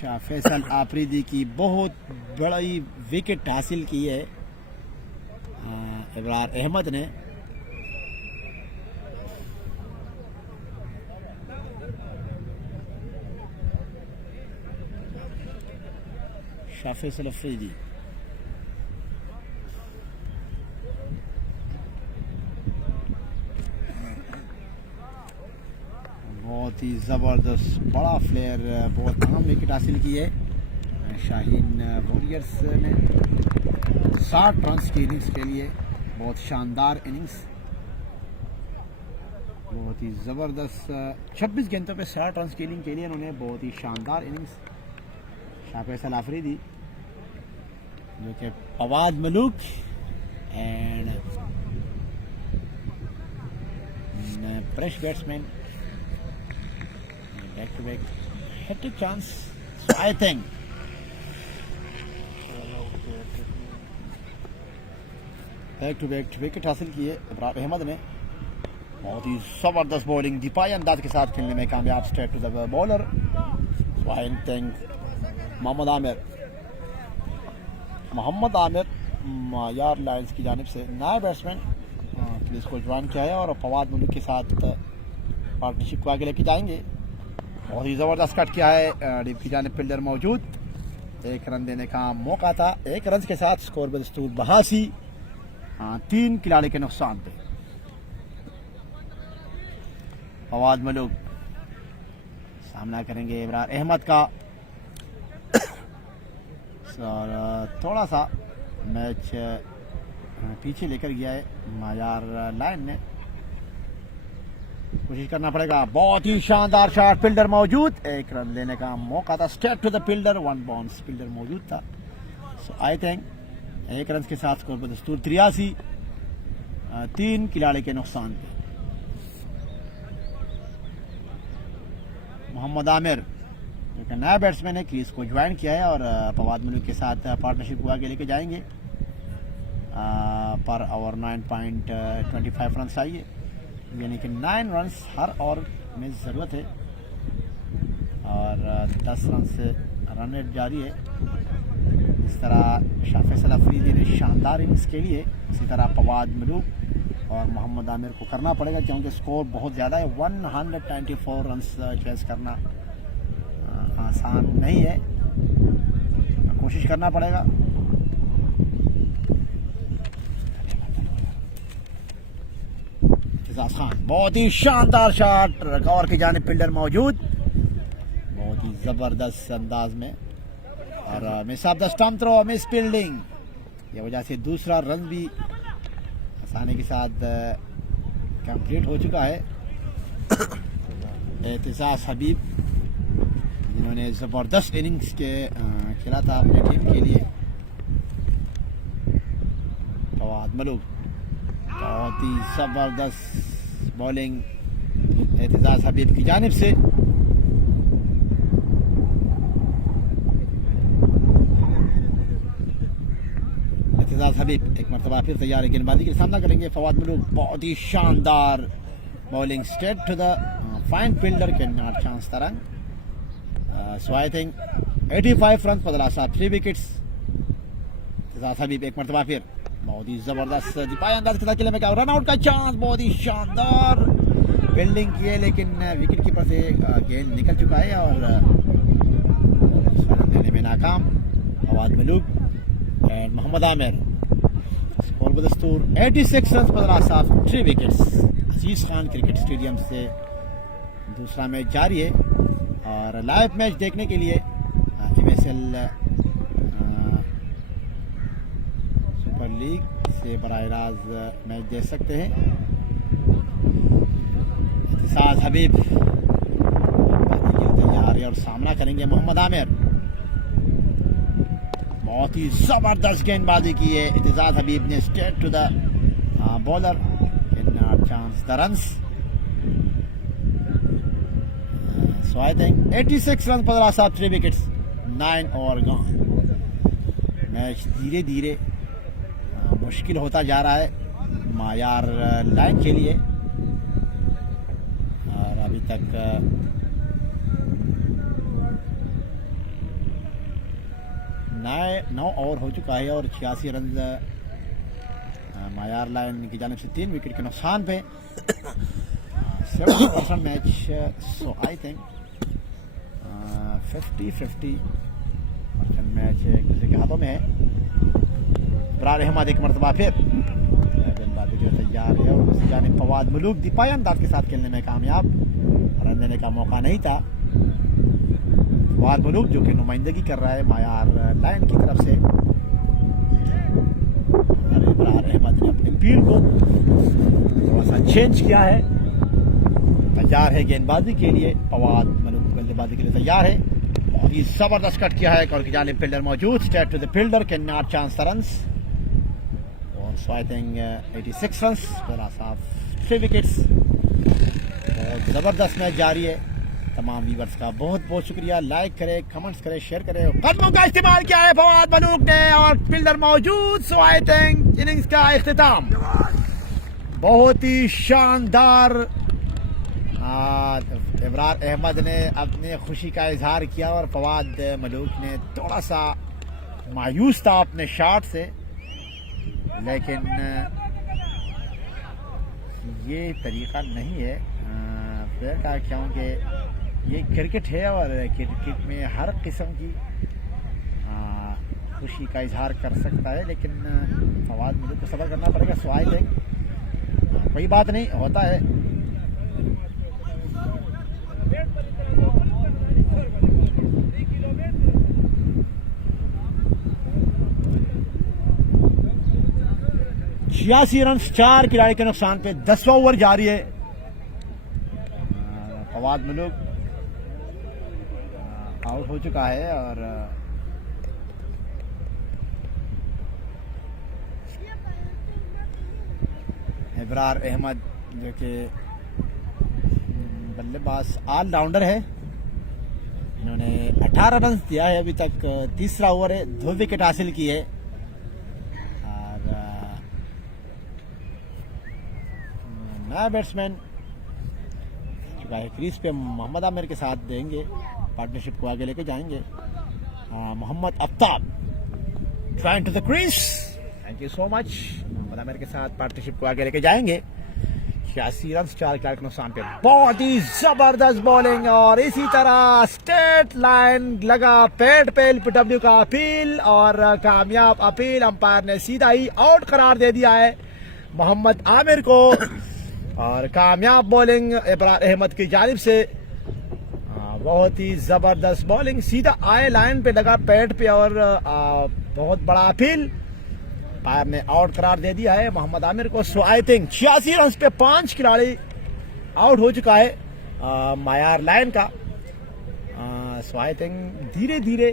शाह फैसल आफरीदी की बहुत बड़ी विकेट हासिल की है इब्रार अहमद ने। शाह फैसल आफरीदी बहुत ही ज़बरदस्त बड़ा प्लेयर, बहुत अहम विकेट हासिल की है शाहीन वॉरियर्स ने। 60 रन की इनिंग्स के लिए बहुत शानदार इनिंग्स, बहुत ही ज़बरदस्त 26 गेंदों पे 60 रन की इनिंग के लिए उन्होंने बहुत ही शानदार इनिंग्स। शाह फैसल आफरीदी जो कि Fawad Malook and fresh batsman, back to back hattrick chance. So I think back to back wicket हासिल किए इब्रार अहमद ने। बहुत ही जबरदस्त बॉलिंग दिफाई अंदाज के साथ खेलने में कामयाब, straight to the bowler. So I think Mohammad Aamir यार लायंस की जानिब से नया बैट्समैन क्रीज को ज्वाइन किया है और फवाद मलिक के साथ पार्टनरशिप को आगे लेके जाएंगे। बहुत ही ज़बरदस्त कट किया है, डीप की जानिब फील्डर मौजूद, 1 रन देने का मौका था। 1 रन के साथ स्कोर बदस्तूर 82, 3 खिलाड़ी के नुकसान पे। फवाद मलिक सामना करेंगे इब्रार अहमद का और थोड़ा सा मैच पीछे लेकर गया है मायार लाइन ने, कोशिश करना पड़ेगा। बहुत ही शानदार शॉट, फील्डर मौजूद, 1 रन लेने का मौका था, straight to the fielder, 1 bounce fielder मौजूद था। सो आई थिंक 1 रन के साथ स्कोर बदस्तूर 83, 3 खिलाड़ी के नुकसान पे। मोहम्मद आमिर एक नया बैट्समैन है, क्रीज को ज्वाइन किया है और फवाद मलिक के साथ पार्टनरशिप को आगे लेके जाएंगे। पर ओवर 9.25 रन चाहिए, यानी कि 9 रन हर ओवर में ज़रूरत है और 10 रन से रन रेट जारी है। इस तरह शाह फैसल आफरीदी ने शानदार इनिंग्स के लिए, इसी तरह फवाद मलिक और मोहम्मद आमिर को करना पड़ेगा क्योंकि स्कोर बहुत ज़्यादा है। 194 रन चेस करना आसान नहीं है, कोशिश करना पड़ेगा। एजाज खान, बहुत ही शानदार शॉट, कवर की जानिब फील्डर मौजूद, बहुत ही जबरदस्त अंदाज में और miss of the stump throw, miss fielding, ये वजह से दूसरा रन भी आसानी के साथ कंप्लीट हो चुका है। एतिजाज हबीब जिन्होंने ज़बरदस्त इनिंग्स के खेला था अपनी टीम के लिए। फवाद मलिक, बहुत ही ज़बरदस्त बॉलिंग एतिजाज हबीब की जानिब से। एतिजाज हबीब एक मरतबा फिर तैयार है, गेंदबाजी का सामना करेंगे फवाद मलिक। बहुत ही शानदार bowling, straight to the fine fielder, can not chance तरंग, सो आई थिंक 85 रन बदला साहब 3 विकेट्स। हबीब एक मरतबा फिर बहुत ही जबरदस्त दिफाई अंदाज के साथ खेलने में क्या रन आउट का चांस, बहुत ही शानदार फील्डिंग की है लेकिन विकेट कीपर से गेंद निकल चुका है और देने में नाकाम फवाद मलूक एंड मोहम्मद आमिर। स्कोर बदस्तूर 86 रन बदला साहब 3 wickets. Aziz Khan cricket stadium से दूसरा मैच जारी है और लाइव मैच देखने के लिए MSL सुपर लीग से बराह रास्त मैच देख सकते हैं। इत्तिसाज हबीब तैयार है और सामना करेंगे मोहम्मद आमिर। बहुत ही जबरदस्त गेंदबाजी की है इत्तिसाज हबीब ने straight to the bowler in chance the runs. So I think 86 run पर साहब 3 विकेट्स 9 ओवर गॉन। मैच धीरे धीरे मुश्किल होता जा रहा है मायार लाइन के लिए और अभी तक 9 ओवर हो चुका है और 86 रन मायार लाइन की जानिब से 3 विकेट के नुकसान पे 70% match. So I think 50-50 match एक दूसरे के हाथों में है। इब्रार अहमद एक मरतबा फिर गेंदबाजी के लिए तैयार है और दूसरी जानिब फवाद मलूक दिफाई अंदाज के साथ खेलने में कामयाब, रन देने का मौका नहीं था। फवाद मलूक जो कि नुमाइंदगी कर रहा है मायार लाइन की तरफ से और इब्रार अहमद ने अपने फील्ड को थोड़ा सा चेंज किया है। तैयार है गेंदबाजी के लिए, फवाद मलूक गेंदबाजी के लिए तैयार है। बहुत ही जबरदस्त कट किया है और जानिब फील्डर मौजूद, straight to the fielder can not chance the runs. So I think 86 run साहब 3 विकेट्स। बहुत ज़बरदस्त मैच जारी है। तमाम व्यूअर्स का बहुत बहुत शुक्रिया। लाइक करें, कमेंट्स करें, शेयर करें। कदमों का इस्तेमाल किया है फवाद मलूक ने और फील्डर मौजूद। सो आई थिंक इनिंग्स का इख्तिताम बहुत ही शानदार। इब्रार अहमद ने अपने खुशी का इजहार किया और फवाद मलूक ने थोड़ा सा मायूस था अपने शॉट से, लेकिन ये तरीका नहीं है प्लेयर का, क्योंकि ये क्रिकेट है और क्रिकेट में हर किस्म की खुशी का इजहार कर सकता है, लेकिन फवाद मलूक को सब्र करना पड़ेगा। सो आई थिंक कोई बात नहीं, होता है। छियासी रन 4 खिलाड़ी के नुकसान पे 10वां ओवर जारी है। फवाद मलूक आउट हो चुका है और इब्रार अहमद जो कि बल्लेबाज ऑलराउंडर है, इन्होंने 18 रन दिया है अभी तक। तीसरा ओवर है, 2 विकेट हासिल की है और नया बैट्समैन चुका है क्रीज पे मोहम्मद आमिर के साथ देंगे, पार्टनरशिप को आगे लेके जाएंगे। Mohammad Aftab trying to the crease, thank you so much. Mohammad Aamir के साथ पार्टनरशिप को आगे लेके जाएंगे। 86 रन 4 विकेट के नुकसान पे बहुत ही जबरदस्त बॉलिंग और इसी तरह स्ट्रेट लाइन लगा पेट पे LPW का अपील और कामयाब अपील। अंपायर ने सीधा ही आउट करार दे दिया है मोहम्मद आमिर को और कामयाब बॉलिंग इब्रार अहमद की जानिब से। बहुत ही जबरदस्त बॉलिंग, सीधा आए लाइन पे लगा पेट पे और बहुत बड़ा अपील। अंपायर ने आउट करार दे दिया है मोहम्मद आमिर को। सो आई थिंक 86 रन पे 5 खिलाड़ी आउट हो चुका है मायार लाइन का। सो आई थिंक धीरे धीरे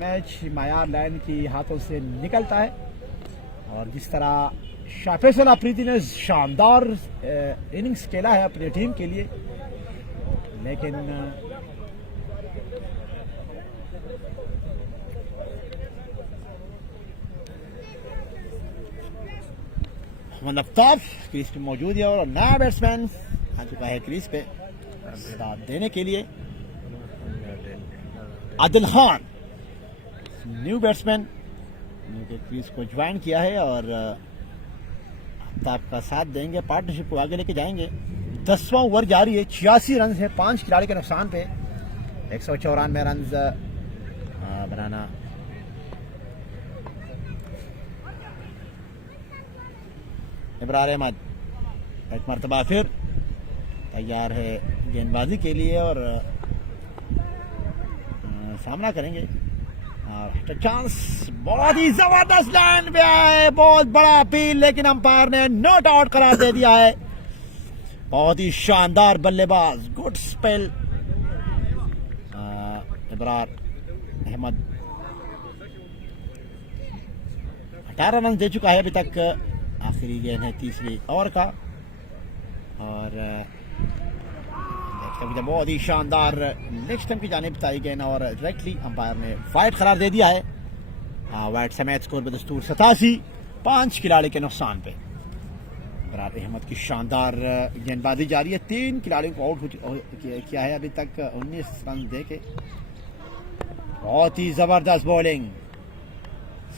मैच मायार लाइन की हाथों से निकलता है और जिस तरह शाफिजुल अफरीदी ने शानदार इनिंग्स खेला है अपनी टीम के लिए, लेकिन मोहम्मद आफ्ताब क्रीज पे मौजूद है और नया बैट्समैन आ चुका है क्रीज पे साथ देने के लिए। आदिल खान न्यू बैट्समैन के क्रीज को ज्वाइन किया है और आफ्ताब का साथ देंगे, पार्टनरशिप को आगे लेके जाएंगे। 10वां ओवर जारी है, 86 रन है 5 खिलाड़ी के नुकसान पे, 194 रन बनाना। इब्रार अहमद एक मरतबा फिर तैयार है गेंदबाजी के लिए और सामना करेंगे। चांस, बहुत ही जबरदस्त लाइन पे आए, बहुत बड़ा अपील, लेकिन अंपायर ने नॉट आउट करार दे दिया है। बहुत ही शानदार बल्लेबाज, good spell. Ibrar Ahmed 18 run दे चुका है अभी तक। आखिरी गेंद है तीसरी ओवर का और बहुत ही शानदार लेग स्टंप की जानिब बताई गेंद और डायरेक्टली अंपायर ने वाइड करार दे दिया है। वाइड से मैच स्कोर बदस्तूर 87, 5 खिलाड़ी के नुकसान पे। इब्रार अहमद की शानदार गेंदबाजी जारी है, 3 खिलाड़ियों को आउट किया है अभी तक 19 रन दे के। बहुत ही जबरदस्त bowling,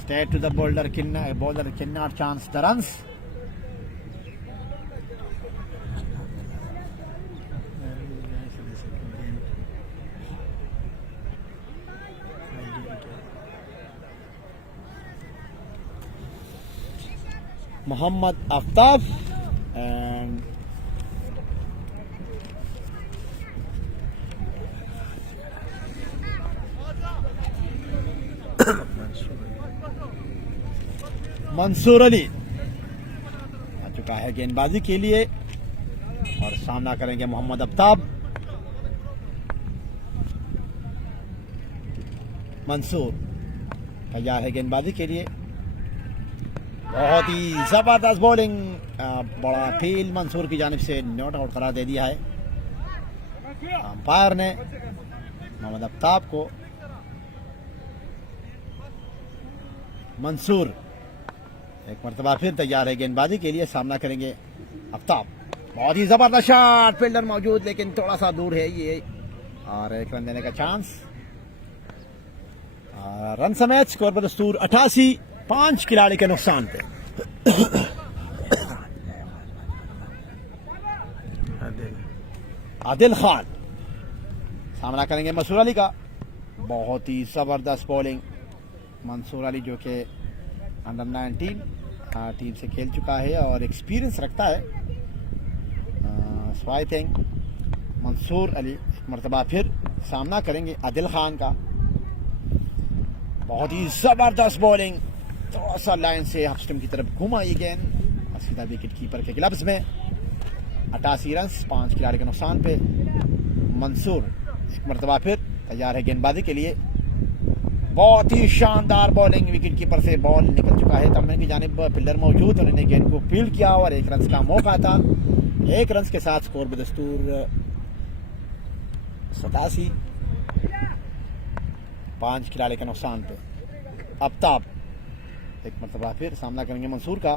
straight to the bowler किन्नर, chance the runs. Mohammad Aftab and Mansoor Ali आ चुका है गेंदबाजी के लिए और सामना करेंगे मोहम्मद आफ्ताब। मंसूर तैयार है गेंदबाजी के लिए, बहुत ही जबरदस्त बॉलिंग, बड़ा फील मंसूर की जानिब से नॉट आउट करार दे दिया है अंपायर ने मोहम्मद आफ्ताब को। मंसूर एक मरतबा फिर तैयार है गेंदबाजी के लिए, सामना करेंगे आफ्ताब। बहुत ही जबरदस्त शॉट, फील्डर मौजूद लेकिन थोड़ा सा दूर है ये और 1 रन देने का चांस। रन समेत स्कोर पर दस्तूर 88, 5 खिलाड़ी के नुकसान पे। आदिल खान सामना करेंगे मंसूर अली का। बहुत ही जबरदस्त बॉलिंग, मंसूर अली जो कि अंडर 19 टीम से खेल चुका है और एक्सपीरियंस रखता है। So I think Mansoor Ali एक मरतबा फिर सामना करेंगे आदिल खान का। बहुत ही जबरदस्त बॉलिंग, थोड़ा सा लाइन से हाफ स्टंप की तरफ घुमा ये गेंद और सीधा विकेट कीपर के ग्लव्स में। 88 रन 5 खिलाड़ी के नुकसान पे। मंसूर एक मरतबा फिर तैयार है गेंदबाजी के लिए, बहुत ही शानदार बॉलिंग, विकेट कीपर से बॉल निकल चुका है, तमन की जानिब फील्डर मौजूद, उन्होंने गेंद को फील्ड किया और 1 रन का मौका था। 1 रन के साथ स्कोर बदस्तूर 87, 5 खिलाड़ी के नुकसान पे। आफ्ताब एक मरतबा फिर सामना करेंगे मंसूर का।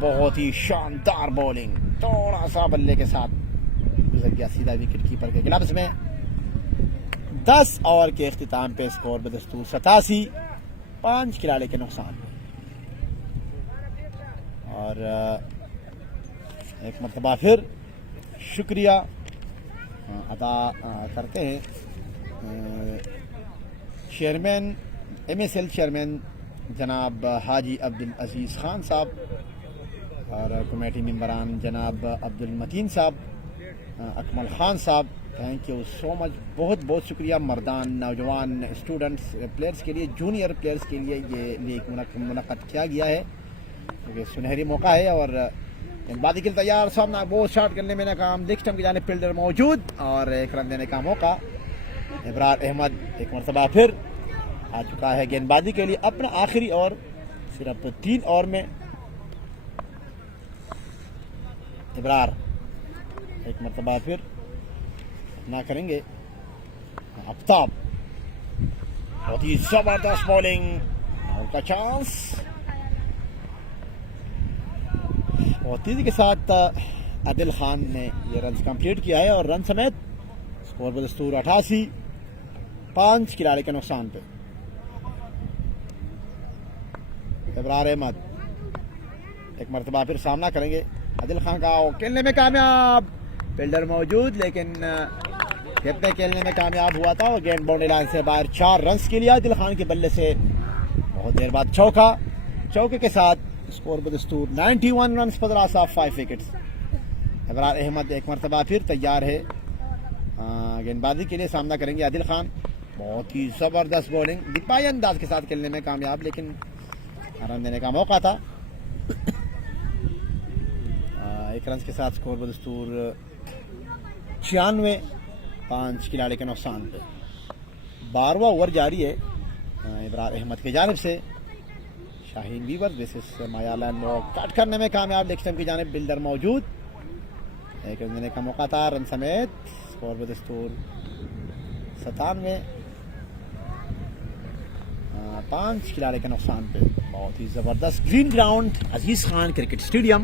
बहुत ही शानदार बॉलिंग, थोड़ा सा बल्ले के साथ गुजर गया सीधा विकेट कीपर के ग्लव्स में। 10 ओवर के इख्तिताम पे स्कोर बदस्तूर 87, 5 खिलाड़ी के नुकसान पे। और एक मरतबा फिर शुक्रिया अदा करते हैं चेयरमैन MSL चेयरमैन जनाब हाजी अब्दुल अजीज़ खान साहब और कमेटी मेंबरान जनाब अब्दुल मतीन साहब, अकमल खान साहब, थैंक यू सो मच, बहुत बहुत शुक्रिया। मर्दान, नौजवान, स्टूडेंट्स, प्लेयर्स के लिए, जूनियर प्लेयर्स के लिए ये लीग मुनक़्क़द किया गया है क्योंकि सुनहरी मौका है। और गेंदबाजी के लिए तैयार, सामना बहुत शॉट करने में नाकाम, लेग स्टंप की जानिब फील्डर मौजूद और 1 रन देने का मौका। इब्रार अहमद एक मरतबा फिर आ चुका है गेंदबाजी के लिए अपना आखिरी ओवर, सिर्फ 3 ओवर में। इब्रार एक मरतबा फिर ना करेंगे आफ्ताब। बहुत ही जबरदस्त बॉलिंग, उनका चांस और तेजी के साथ आदिल खान ने ये रन कंप्लीट किया है और रन समेत स्कोर बदस्तूर 88, 5 खिलाड़ी के नुकसान पे। इब्रार अहमद एक मरतबा फिर सामना करेंगे, आदिल खान का खेलने में कामयाब, फील्डर मौजूद लेकिन कितने खेलने में कामयाब हुआ था और गेंद बाउंड्री लाइन से बाहर। 4 रन के लिए आदिल खान के बल्ले से बहुत देर बाद चौका, चौके के साथ स्कोर बदस्तूर 91 रन 15 साफ 5 विकेट्स। इब्रार अहमद एक मरतबा फिर तैयार है गेंदबाजी के लिए, सामना करेंगे आदिल खान। बहुत ही ज़बरदस्त बॉलिंग, दिपाई अंदाज के साथ खेलने में कामयाब लेकिन रन देने का मौका था। 1 रन के साथ स्कोर बदस्तूर 96, 5 खिलाड़ी के नुकसान पे। 12वां ओवर जारी है इब्रार अहमद की जानिब से। शाहीन वीवर बेसिस मायालैंड कट करने में कामयाब, लेग स्टंप की जानिब बिल्डर मौजूद, एक रन देने का मौका था रन समेत। स्कोर बदस्तूर 97, 5 खिलाड़ी के नुकसान पे। बहुत ही ज़बरदस्त ग्रीन ग्राउंड अजीज़ खान क्रिकेट स्टेडियम।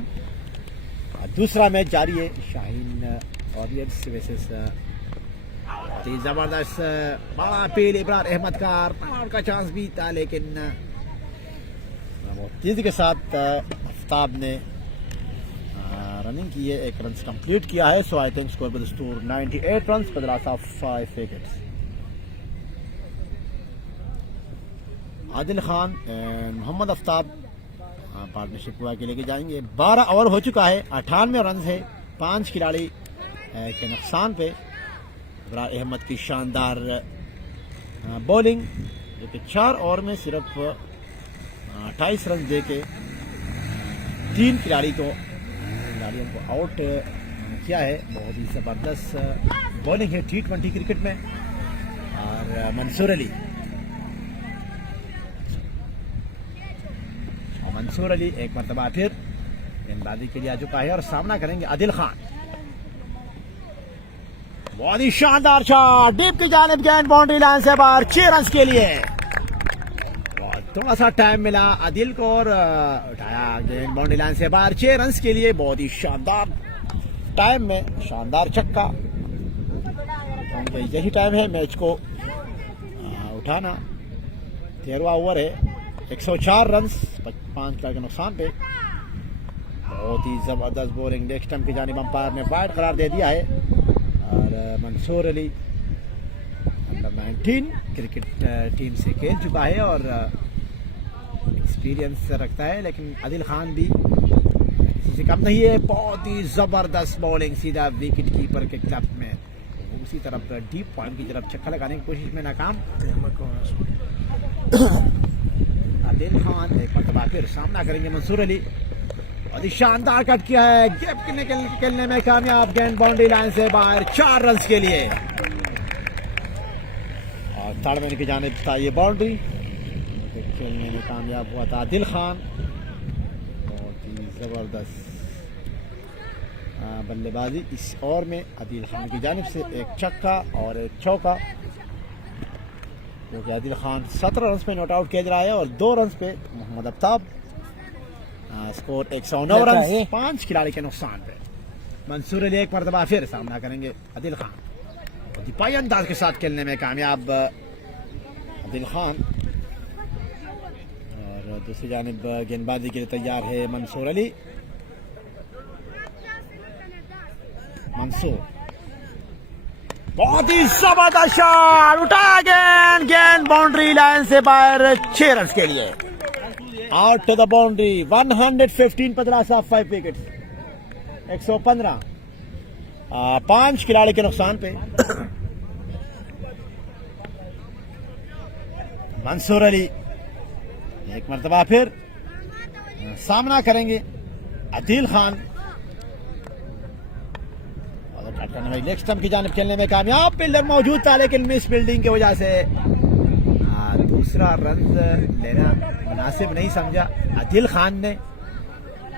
दूसरा मैच जारी है शाहीन वॉरियर्स वर्सेस बहुत ही ज़बरदस्त बड़ा अपील इब्रार अहमद का चांस भी था लेकिन बहुत तेज़ी के साथ आफ्ताब ने रनिंग की है, 1 रन कंप्लीट किया है। So I think score बदस्तूर 98 run 15 साफ 5 विकेट्स। आदिल खान मोहम्मद आफ्ताब पार्टनरशिप हुआ के लेके जाएंगे। 12 ओवर हो चुका है, 98 रन है, 5 खिलाड़ी के नुकसान पे। इब्रार अहमद की शानदार बॉलिंग, जो कि 4 ओवर में सिर्फ 28 रन दे के 3 खिलाड़ियों को आउट किया है। बहुत ही ज़बरदस्त बॉलिंग है T20 क्रिकेट में। और मंसूर अली एक मरतबा फिर गेंदबाजी के लिए आ चुका है और सामना करेंगे आदिल खान। बहुत ही शानदार शॉट, डीप की जानिब, गेंद बाउंड्री लाइन से बाहर, 6 रन के लिए। थोड़ा सा टाइम मिला आदिल को और उठाया गेंद बाउंड्री लाइन से बाहर, 6 रन के लिए। बहुत ही शानदार टाइम में शानदार छक्का। यही टाइम है मैच को उठाना। 13वां ओवर है, 104 रन 5 के नुकसान पे। बहुत ही ज़बरदस्त बॉलिंग, लेग स्टंप की जानिब अंपायर ने वाइड करार दे दिया है। और Mansoor Ali under 19 cricket team से खेल चुका है और एक्सपीरियंस रखता है, लेकिन आदिल खान भी किसी से कम नहीं है। बहुत ही ज़बरदस्त बॉलिंग, सीधा विकेट कीपर के क्लब में उसी तरफ डीप पॉइंट की तरफ छक्का लगाने की कोशिश में नाकाम। आदिल खान एक मरतबा फिर सामना करेंगे मंसूर अली। और शानदार कट किया है, गैप खेलने में कामयाब, गेंद बाउंड्री लाइन से बाहर, 4 रन के लिए। और थर्ड मैन की जानिब था ये बाउंड्री, खेलने में कामयाब हुआ था आदिल खान। बहुत ही ज़बरदस्त बल्लेबाजी इस ओवर में आदिल खान की जानिब से, एक छक्का और एक चौका, क्योंकि आदिल खान 17 रन पे नॉट आउट किया जा रहा है और 2 रन पे मोहम्मद आफ्ताब। स्कोर 109 रन 5 खिलाड़ी के नुकसान पे। मंसूर अली एक मरतबा फिर सामना करेंगे आदिल खान। दिपाई अंदाज के साथ खेलने में कामयाब आदिल खान। और दूसरी जानिब गेंदबाजी के लिए तैयार है मंसूर अली। मंसूर बहुत ही जबरदस्त शॉट, उठा गेंद बाउंड्री लाइन से बाहर, 6 रन के लिए। आउट टू द बाउंड्री, 115 15 साफ 5 विकेट, 115 5 खिलाड़ी के नुकसान पे। मंसूर अली एक मरतबा फिर सामना करेंगे आदिल खान। लेग स्टंप की जानिब खेलने में कामयाब, फील्डर मौजूद था लेकिन मिस फील्डिंग की वजह से दूसरा रन लेना मुनासिब नहीं समझा आदिल खान ने।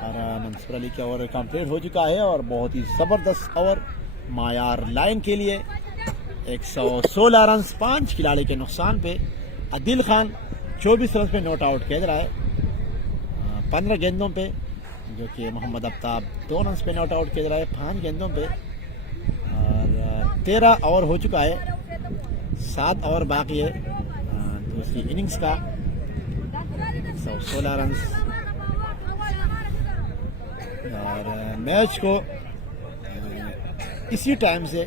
और मंसूर अली का ओवर कंप्लीट हो चुका है और बहुत ही ज़बरदस्त ओवर मायार लाइन के लिए। 116 रन 5 खिलाड़ी के नुकसान पे। आदिल खान 24 रन पे नॉट आउट किया जा रहा है 15 गेंदों पे, जो कि मोहम्मद आफ्ताब 2 रन पे नॉट आउट किया जा रहा है 5 गेंदों पे। और 13 ओवर हो चुका है, 7 ओवर बाकी है दूसरी इनिंग्स का। 116 रन और मैच को इसी टाइम से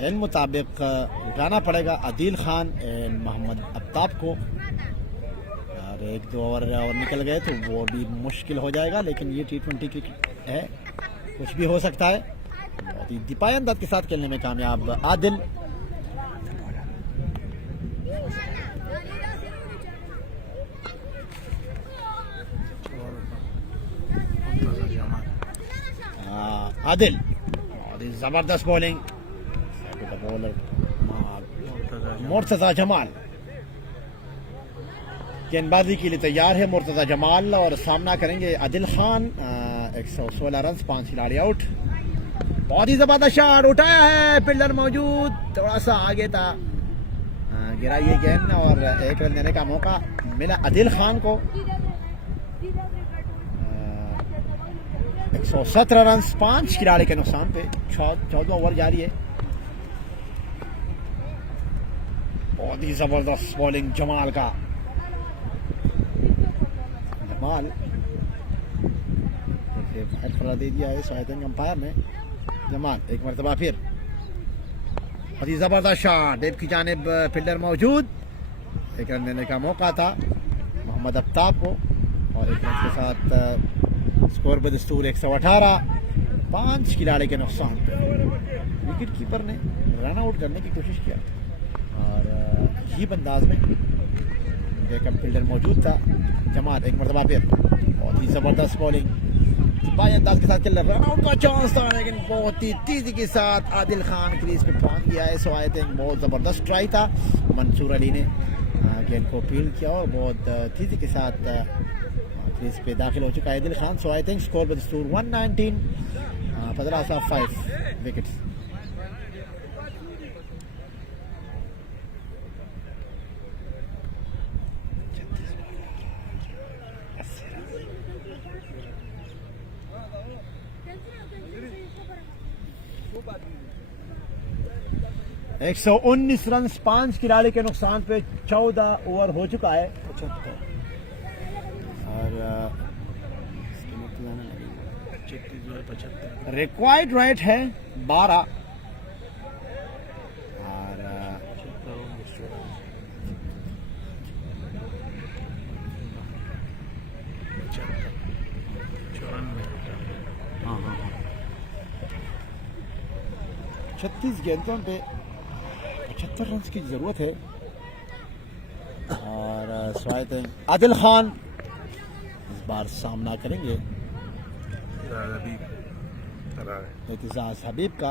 इन मुताबिक उठाना पड़ेगा आदिल खान एंड मोहम्मद अफ्ताब को। और 1-2 ओवर और निकल गए तो वो भी मुश्किल हो जाएगा, लेकिन ये T20 क्रिकेट है, कुछ भी हो सकता है। बहुत ही दिपाई अंदाज के साथ खेलने में कामयाब आदिल। आदिल और जबरदस्त बॉलिंग बॉलर मुर्तजा जमाल गेंदबाजी के लिए तैयार है मुर्तजा जमाल और सामना करेंगे आदिल खान। 116 रन 5 खिलाड़ी आउट। बहुत ही जबरदस्त शॉट उठाया है, फील्डर मौजूद, थोड़ा सा आगे था, गिरा ये गेंद और 1 रन देने का मौका मिला आदिल खान को। 117 रन 5 खिलाड़ी के नुकसान पे 14 ओवर जारी है। बहुत ही जबरदस्त बॉलिंग जमाल का। जमाल बाहर फरा दे दिया है शायद अंपायर ने। जमाल एक मरतबा फिर बहुत ही जबरदस्त शॉट, डेप की जानिब फील्डर मौजूद, 1 रन देने का मौका था मोहम्मद अफ्ताब को और 1 रन के साथ स्कोर बदस्तूर 118। 5 खिलाड़ी के नुकसान पे विकेट कीपर ने रन आउट करने की कोशिश किया और अजीब अंदाज में बैकअप फील्डर मौजूद था। जमाल एक मरतबा फिर बहुत ही जबरदस्त बॉलिंग, सिपाही अंदाज के साथ चल रहा, रन आउट का चांस था, लेकिन बहुत ही तेजी के साथ आदिल खान क्रीज पे पहुंच गया है। सो आई थिंक बहुत जबरदस्त ट्राई था, मंसूर अली ने गेंद को फील्ड किया और बहुत तेजी के साथ क्रीज पे दाखिल हो चुका है आदिल खान। सो आई थिंक स्कोर बदस्तूर 119, 15/5 विकेट्स। एक 119 रन 5 खिलाड़ी के नुकसान पे 14 ओवर हो चुका है। और रिक्वायर्ड राइट है 12 और हाँ 36 गेंदों पे 75 रन की जरूरत है। और स्वाइट आदिल खान इस बार सामना करेंगे एतिजाज हबीब का।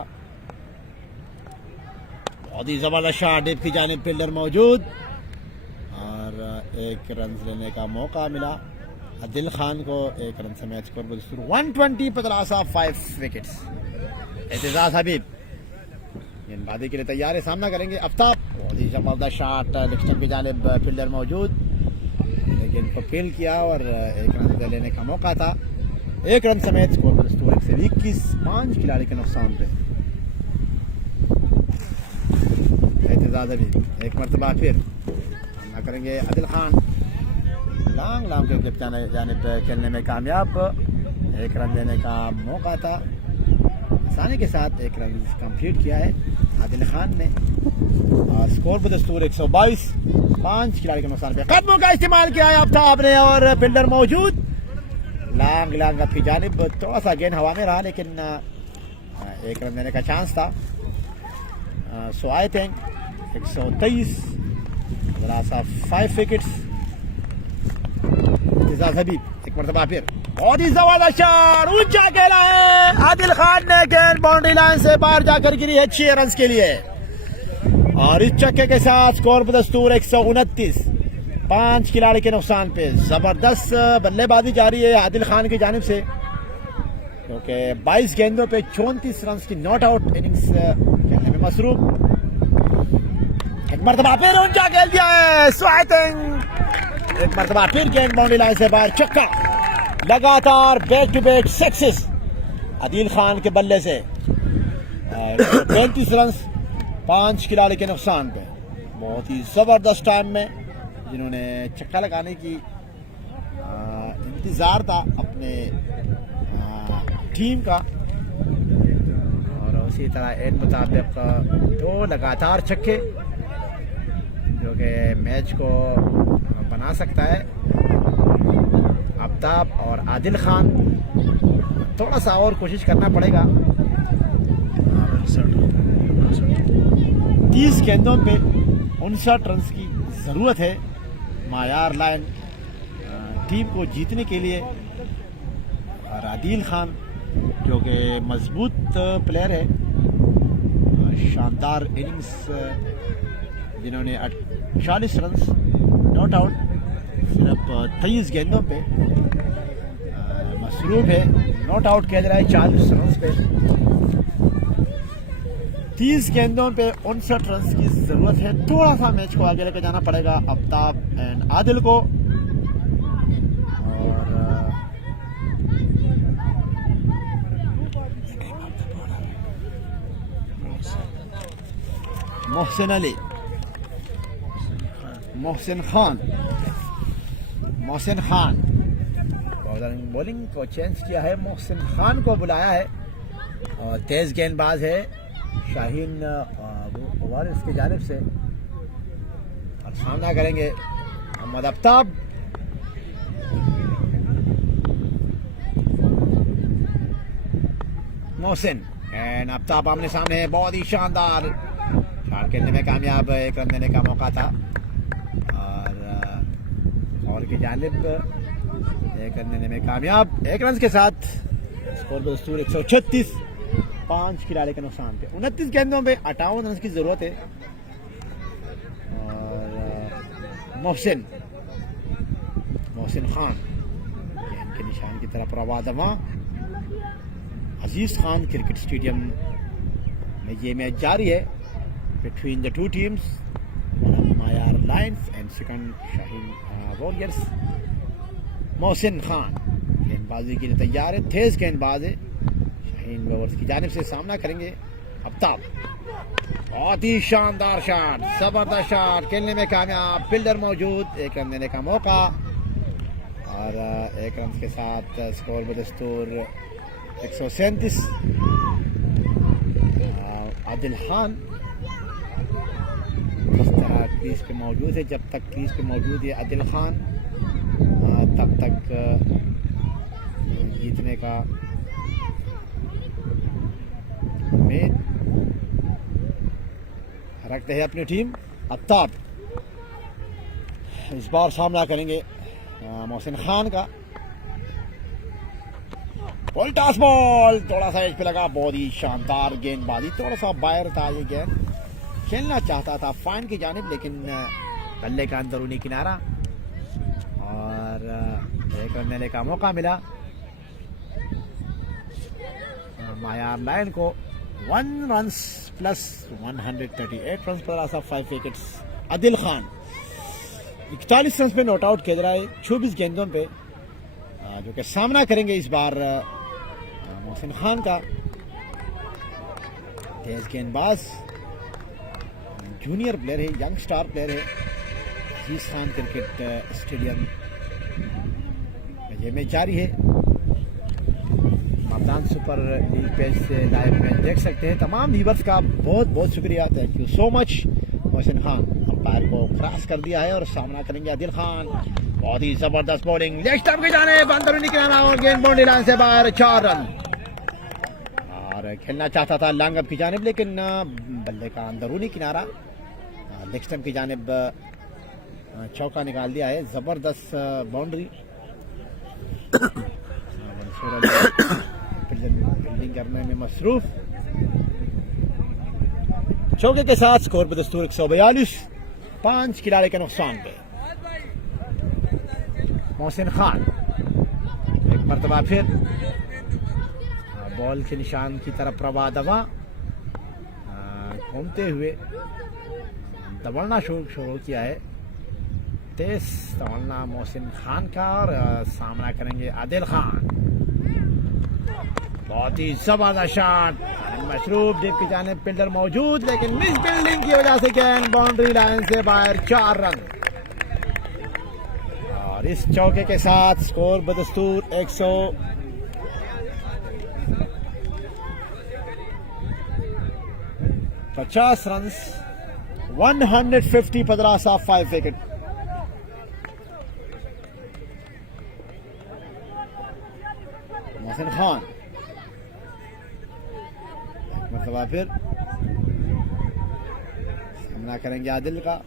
बहुत ही जबरदस्त शॉट, डेप की जानिब फील्डर मौजूद और 1 रन लेने का मौका मिला आदिल खान को। 1 रन से मैच स्कोर बदस्तूर 120, 15/5 विकेट्स। एतिजाज हबीब गेंदबाजी के लिए तैयार है, सामना करेंगे अफ्ताब। बहुत ही जबरदस्त शॉट, लिक्सटन की जानिब फील्डर मौजूद, गेंद को फील्ड किया और 1 रन लेने का मौका था। 1 रन समेत स्कोर बदस्तूर 121, 5 खिलाड़ी के नुकसान पे। एतिजाज हबीब एक मरतबा फिर सामना करेंगे आदिल खान। लॉन्ग के जानिब खेलने में कामयाब, 1 रन देने का मौका था, आसानी के साथ 1 रन कंप्लीट किया है आदिल खान ने। और स्कोर बदस्तूर 122, 5 खिलाड़ी के नुकसान पे। कदमों का इस्तेमाल किया है अफ्ताब ने और फील्डर मौजूद, लॉन्ग की जानिब, थोड़ा सा गेंद हवा में रहा लेकिन 1 रन देने का चांस था। सो आई थिंक 123, 5 विकेट्स। एतिजाज हबीब एक मरतबा फिर बहुत ही जबरदस्त शॉट, ऊंचा खेला है आदिल खान ने, गेंद बाउंड्री लाइन से बाहर जाकर गिरी है 6 रन के लिए। और इस छक्के के साथ स्कोर बदस्तूर 129, 5 खिलाड़ी के नुकसान पे। जबरदस्त बल्लेबाजी जारी है आदिल खान की जानिब से, क्योंकि 22 गेंदों पे 34 रन की नॉट आउट इनिंग्स खेलने में मसरूफ। एक मरतबा फिर ऊंचा खेल दिया है, सो आई थिंक एक मरतबा फिर गेंद बाउंड्री लाइन से बाहर, छक्का। लगातार back to back success Adil Khan के बल्ले से। 35 रन 5 खिलाड़ी के नुकसान पे। बहुत ही ज़बरदस्त टाइम में जिन्होंने छक्का लगाने की इंतज़ार था अपने टीम का, और उसी तरह एन मुताबिक 2 लगातार छक्के जो कि मैच को बना सकता है। आफ्ताब और आदिल खान, थोड़ा सा और कोशिश करना पड़ेगा। 30 गेंदों पे 59 रन की ज़रूरत है मायार लाइन टीम को जीतने के लिए। और आदिल खान जो कि मजबूत प्लेयर है, शानदार इनिंग्स, जिन्होंने 40 रन नॉट आउट सिर्फ 23 गेंदों पे मसरूफ है। नॉट आउट किया जा रहा है 40 रन पे। 30 गेंदों पे 59 रन की जरूरत है। थोड़ा सा मैच को आगे लेकर जाना पड़ेगा आफ्ताब एंड आदिल को। और मोहसिन अली, मोहसिन खान बॉलिंग को चेंज किया है, मोहसिन खान को बुलाया है। और तेज गेंदबाज है शाहीन वारिस की जानिब से, और सामना करेंगे मोहम्मद आफ्ताब। मोहसिन एंड आफ्ताब आमने सामने, बहुत ही शानदार शॉट खेलने में कामयाब, 1 रन देने का मौका था। और की जानिब 1 रन देने में कामयाब। 1 रन के साथ स्कोर पर दस्तूर 136, 5 खिलाड़ी के नुकसान पे। 29 गेंदों पे 58 रन की जरूरत है। और मोहसिन खान के निशान की तरफ रवादमा अजीज खान क्रिकेट स्टेडियम में ये मैच जारी है between the 2 teams, Mayar lions and second Shaheen warriors. Mohsin Khan गेंदबाजी के लिए तैयार है, तेज गेंदबाज है। शाहीन वॉरियर्स की जानिब से सामना करेंगे आफ्ताब। बहुत ही शानदार शॉट, जबरदस्त शॉट, खेलने में कामयाब, फील्डर मौजूद, 1 रन देने का मौका। और 1 रन के साथ स्कोर बदस्तूर 137। आदिल खान इस तरह क्रीज पे मौजूद है। जब तक क्रीज पे मौजूद है आदिल खान, तब तक जीतने का उम्मीद रखते हैं अपनी टीम। आफ्ताब इस बार सामना करेंगे मोहसिन खान का। बॉल, टॉस बॉल, थोड़ा सा एज पे लगा, बहुत ही शानदार गेंदबाजी, थोड़ा सा बाहर था ये गेंद, खेलना चाहता था फाइन की जानिब, लेकिन बल्ले का अंदरूनी किनारा और 1 रन देने का मौका मिला मायार लायन को। 1 रन प्लस 138 रन पर 5 विकेट्स। आदिल खान 41 रन पे नॉट आउट खेल रहा है 24 गेंदों पे, जो कि सामना करेंगे इस बार मोहसिन खान का। तेज गेंदबाज, जूनियर प्लेयर है, यंग स्टार प्लेयर है। अजीज खान क्रिकेट स्टेडियम ये मैच जारी है। मर्दान सुपर लीग पेज से लाइव मैच देख सकते हैं। तमाम व्यूअर्स का बहुत बहुत शुक्रिया, thank you so much. Mohsin Khan umpire को क्रॉस कर दिया है और सामना करेंगे आदिल खान। बहुत ही जबरदस्त बॉलिंग, लेग स्टंप के जाने अंदरूनी किनारा और गेंद बाउंड्री लाइन से बाहर, 4 रन। और खेलना चाहता था लॉन्ग अप की जानिब, लेकिन बल्ले का अंदरूनी किनारा लेग स्टंप की जानिब चौका निकाल दिया है। जबरदस्त बाउंड्री। फील्डिंग करने में मसरूफ, चौके के साथ स्कोर पर दस्तूर 142, 5 खिलाड़ी के नुकसान पे। मोहसिन खान एक मरतबा फिर बॉल के निशान की तरफ रवा दवा घूमते हुए दौड़ना शुरू किया है। तेज दौड़ना मोहसिन खान का, और सामना करेंगे आदिल खान। बहुत ही जबरदस्त शॉट, मशरूब डिप की जानिब फील्डर मौजूद, लेकिन मिस फील्डिंग की वजह से गेंद बाउंड्री लाइन से बाहर 4 रन। और इस चौके के साथ स्कोर बदस्तूर 150 रन, 150 पदरास ऑफ 5 विकेट। मोहसिन खान मरतबा फिर सामना करेंगे आदिल का।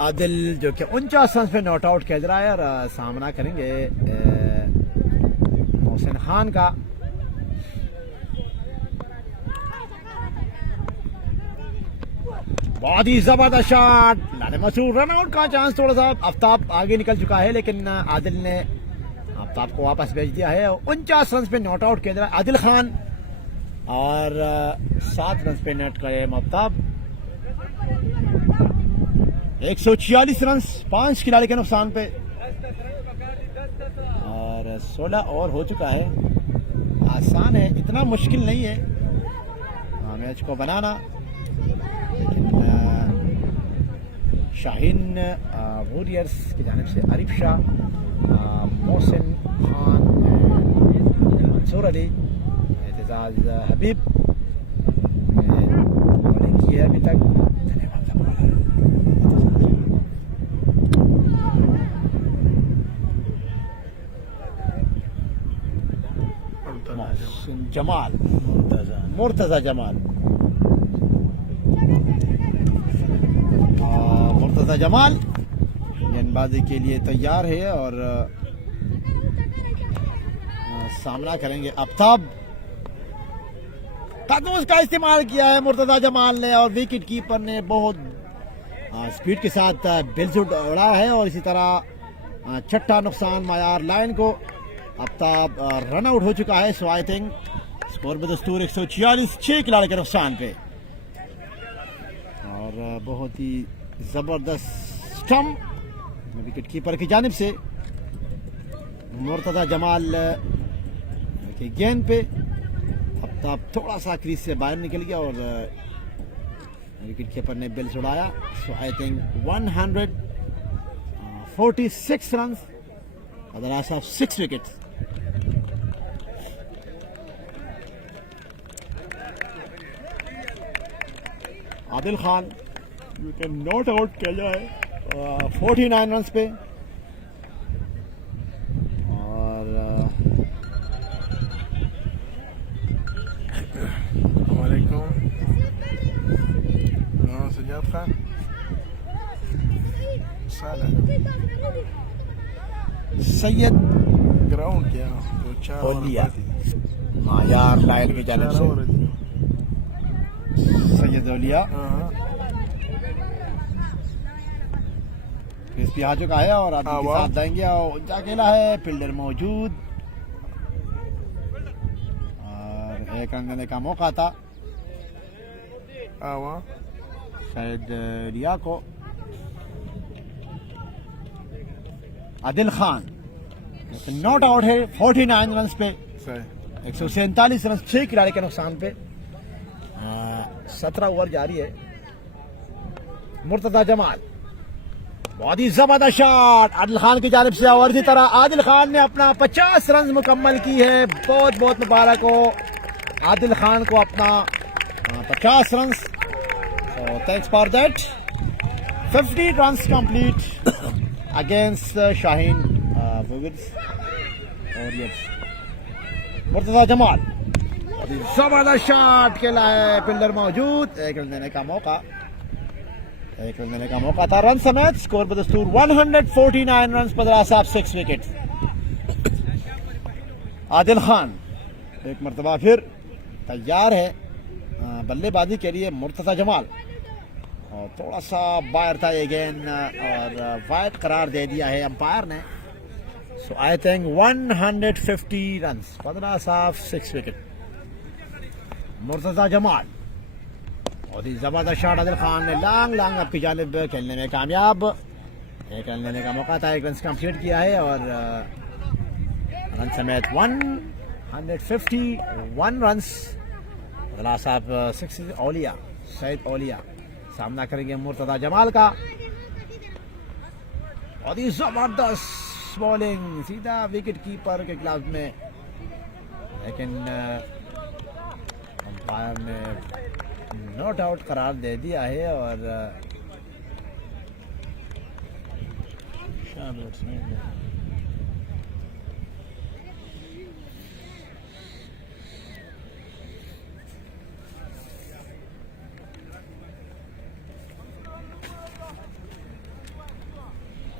आदिल जो कि 49 रन पे नॉट आउट खेल रहा है और सामना करेंगे मोहसिन खान का। बहुत ही जबरदस्त शॉट, लाने मसूर रन आउट का चांस। थोड़ा सा आफ्ताब आगे निकल चुका है, लेकिन आदिल ने आफ्ताब को वापस भेज दिया है। 49 रन पे नॉट आउट खेल रहा है आदिल खान और 7 रन पे नेट करे आफ्ताब। 146 रन 5 खिलाड़ी के नुकसान पे और 16 ओवर हो चुका है। आसान है, इतना मुश्किल नहीं है मैच को बनाना। शाहीन वॉरियर्स की जानिब से आरिफ शाह, मोहसिन खान, मंसूर अली, एतजाज हबीब बॉलिंग की है अभी तक। जमाल मुर्तजा जमाल मुर्तजा जमाल गेंदबाजी के लिए तैयार है और सामना करेंगे आफ्ताब। कदूस का इस्तेमाल किया है मुर्तजा जमाल ने और विकेट कीपर ने बहुत स्पीड के साथ बिल्स उड़ा है और इसी तरह छठा नुकसान मायार लाइन को। आफ्ताब रन आउट हो चुका है। सो आई थिंक स्कोर बदस्तूर 146, 6 खिलाड़ी के नुकसान पे और बहुत ही जबरदस्त स्टंप विकेट कीपर की जानिब से मुर्तजा जमाल की गेंद पे। आफ्ताब थोड़ा सा क्रीज से बाहर निकल गया और विकेट कीपर ने बिल्स उड़ाया। सो आई थिंक 146 रन और the loss of 6 wickets. Adil Khan wicket not out किया जाए 49 रन पे और सजाद खान सैयद ग्राउंड क्या ओलिया मायार लाइन की जानिब से सैयद ओलिया क्रिस्पी आ चुका है और आदमी के साथ जाएंगे और अकेला है, फील्डर मौजूद और एक रन देने का मौका था शायद रिया को। आदिल खान नॉट आउट है 49 रन पे 147 रन 6 खिलाड़ी के नुकसान पे। 17 ओवर जारी है। मुर्तजा जमाल बहुत ही जबरदस्त शॉट आदिल खान की जानिब से और इसी तरह आदिल खान ने अपना 50 रन मुकम्मल की है। बहुत बहुत मुबारक हो आदिल खान को अपना 50 run. Thanks for that. 50 run complete against Shaheen warriors. Murtaza Jamal जबरदस्त शॉट खेला है, फील्डर मौजूद। एक रन देने का मौका था रन समेत। स्कोर बदस्तूर 149 run 15 of 6 wicket. Adil Khan एक मरतबा फिर तैयार है बल्लेबाजी के लिए। मुर्तजा जमाल और थोड़ा सा बाहर था ये गेंद और वाइड करार दे दिया है अंपायर ने। So I think 150 run 15 of 6 wicket. Murtaza Jamal बहुत ही जबरदस्त शॉट आदिल खान ने लॉन्ग अपनी जानिब खेलने में कामयाब। एक रन लेने का मौका था, 1 रन कंप्लीट किया है और रन समेत 151 रन्स। अदला साहब 6 औलिया सैयद औलिया सामना करेंगे मुर्तदा जमाल का। और ये जबरदस्त बॉलिंग सीधा विकेट कीपर के ग्लव्स में, लेकिन अंपायर ने नॉट आउट करार दे दिया है। और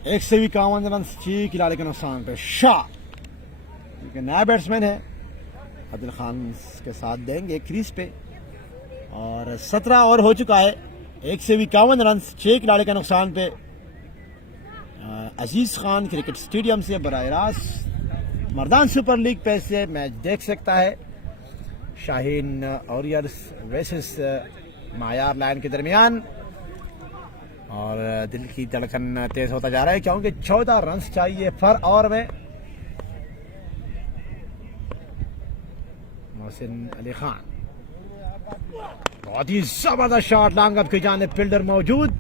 एक से 51 रन 6 खिलाड़ी के नुकसान पे शाह, क्योंकि नया बैट्समैन है, आदिल खान के साथ देंगे क्रीज पे। और 17 ओवर हो चुका है। 1 से 51 रन 6 खिलाड़ी के नुकसान पे अजीज खान क्रिकेट स्टेडियम से बराह रास्त मर्दान सुपर लीग पे से मैच देख सकता है। शाहीन वॉरियर्स वर्सेस मायार लायन के दरमियान। और दिल की धड़कन तेज होता जा रहा है, क्योंकि 14 रन चाहिए पर ओवर में। मोहसिन अली खान, बहुत ही जबरदस्त शॉट लॉन्ग अप की जानिब, फील्डर मौजूद,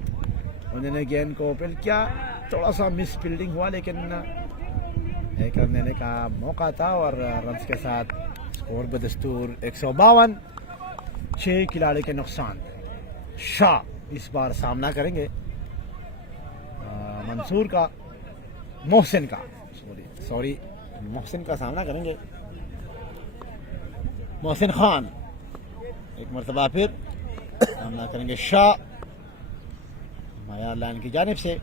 उन्होंने गेंद को फील्ड किया, थोड़ा सा मिस फील्डिंग हुआ, लेकिन एक रन देने का मौका था। और रन के साथ स्कोर बदस्तूर 152, 6 खिलाड़ी के नुकसान। शाह इस बार सामना करेंगे मंसूर का, मोहसिन का, सॉरी मोहसिन का सामना करेंगे। मोहसिन खान एक मरतबा फिर सामना करेंगे शाह मायार लाइन की जानिब से।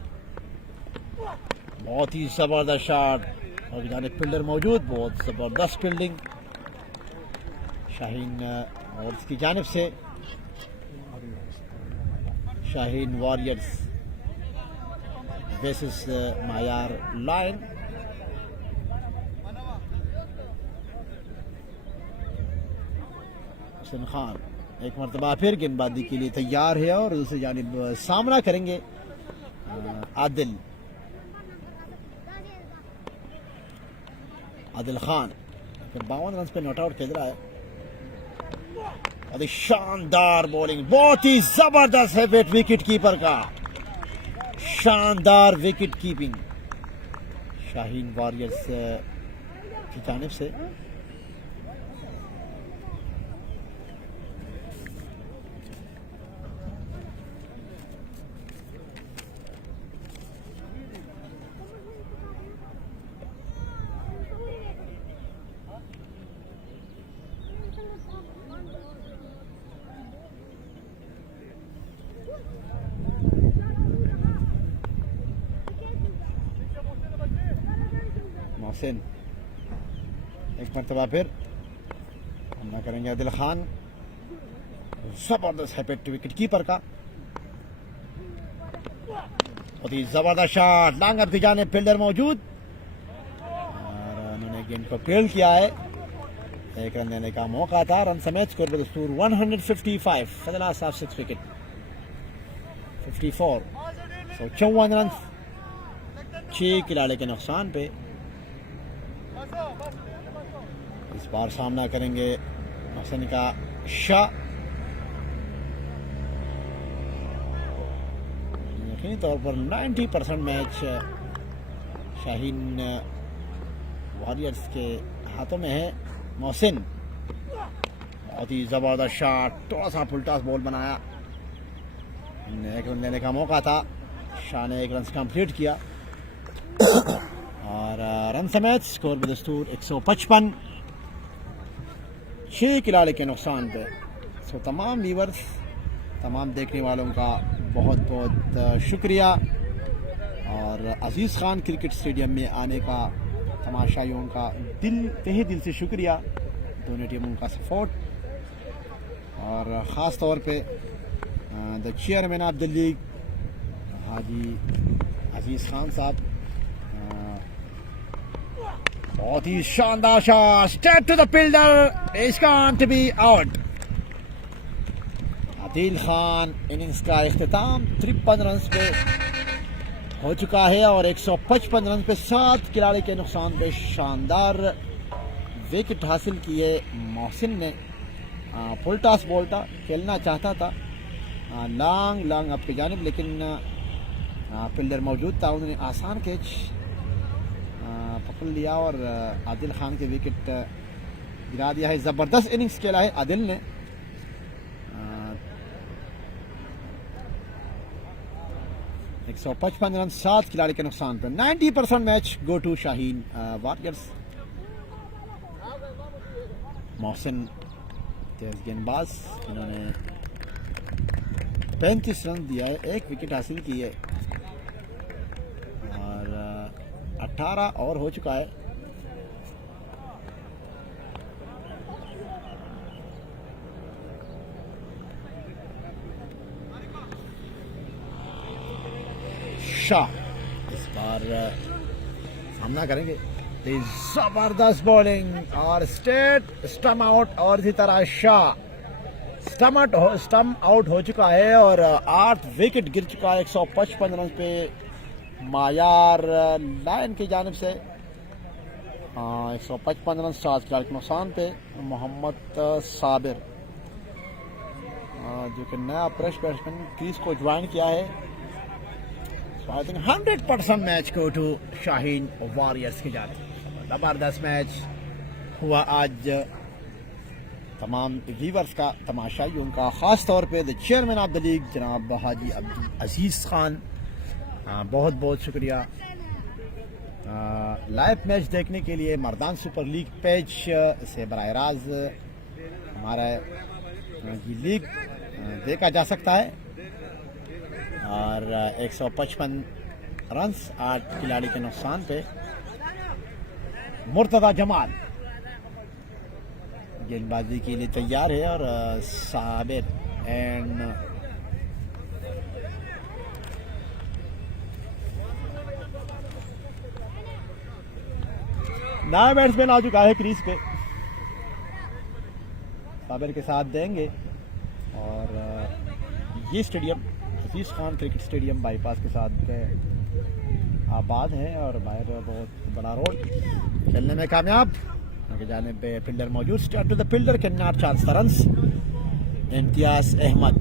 बहुत ही जबरदस्त शॉट और जानिब फील्डर मौजूद, बहुत जबरदस्त फील्डिंग शाहीन और इसकी जानिब से। Shaheen warriors versus Mayar line. Hussain Khan एक मरतबा फिर गेंदबाजी के लिए तैयार है और दूसरी जानिब सामना करेंगे आदिल खान। 52 रन पे नॉट आउट खेल रहा है। और शानदार बॉलिंग, बहुत ही जबरदस्त है विकेट कीपर का, शानदार विकेट कीपिंग शाहीन वॉरियर्स की जानिब से। मोहसिन एक मरतबा फिर हमला करेंगे आदिल खान, जबरदस्त है पेट विकेट कीपर का। बहुत ही जबरदस्त शॉट लॉन्ग अप की जानिब, फील्डर मौजूद और उन्होंने गेंद को फील्ड किया है। एक रन देने का मौका था। रन समेत स्कोर बदस्तूर 155। फजला साहब 6 विकेट 54, 54 रन 6 खिलाड़ी के नुकसान पे। इस बार सामना करेंगे मोहसिन का शाह। यकीनी तौर पर 90% मैच शाहीन वॉरियर्स के हाथों में है। मोहसिन बहुत ही जबरदस्त शॉट, थोड़ा सा फुलटा बॉल बनाया, एक रन लेने का मौका था। शाह ने 1 रन कंप्लीट किया और रन समेत स्कोर बदस्तूर 155, 6 खिलाड़ी के नुकसान पे। सो तमाम व्यूवर्स, तमाम देखने वालों का बहुत बहुत शुक्रिया। और अजीज़ खान क्रिकेट स्टेडियम में आने का तमाशाइयों का तहे दिल से शुक्रिया, दोनों टीमों का सपोर्ट। और ख़ास तौर पे the chairman of the league Haji Aziz Khan साहब, बहुत ही शानदार shot, step to the fielder, is going to be out. Adil Khan innings का इख्तिताम 53 रन पे हो चुका है और 155 रन पे 7 खिलाड़ी के नुकसान पे शानदार विकेट हासिल किए मोहसिन ने। फुल टॉस बॉल था, खेलना चाहता था लॉन्ग अप की जानिब, लेकिन फील्डर मौजूद था, उन्होंने आसान कैच पकड़ लिया और आदिल खान के विकेट गिरा दिया है। ज़बरदस्त इनिंग्स खेला है आदिल ने। 155 रन 7 खिलाड़ी के नुकसान पर। 90% match go to Shaheen warriors. Mohsin तेज गेंदबाज, इन्होंने 35 रन दिया है, 1 विकेट हासिल की है और 18 और हो चुका है। शाह इस बार सामना करेंगे। जबरदस्त बॉलिंग और स्ट्रेट स्टम्प आउट, और इसी तरह शाह स्टम्प आउट हो चुका है और 8 विकेट गिर चुका है 155 रन पे। मायार लाइन की जानिब से 155 रन 7 खिलाड़ी के नुकसान पे। मोहम्मद साबिर जो कि नया फ्रेश बैट्समैन क्रीज को ज्वाइन किया है। So I think 100% match go to Shaheen warriors की जानिब। जबरदस्त मैच हुआ आज। तमाम व्यूवर्स का, तमाशाइयों का, ख़ास तौर पे the chairman of the league जनाब हाजी अब्दुल अजीज़ खान, बहुत बहुत शुक्रिया। लाइव मैच देखने के लिए मर्दान सुपर लीग पेज से बराह रास्त हमारा ये लीग देखा जा सकता है। और 155 रन 8 खिलाड़ी के नुकसान पे। मुर्तज़ा जमाल गेंदबाजी के लिए तैयार है और साबिर एंड नया बैट्समैन आ चुका है क्रीज पे, साबिर के साथ देंगे। और ये stadium Aziz Khan cricket stadium bypass के साथ आबाद है और बाहर बहुत बड़ा रोड। खेलने में कामयाब उनके जाने पे फील्डर मौजूद। Start to the fielder can not chance the runs. Imtiaz Ahmed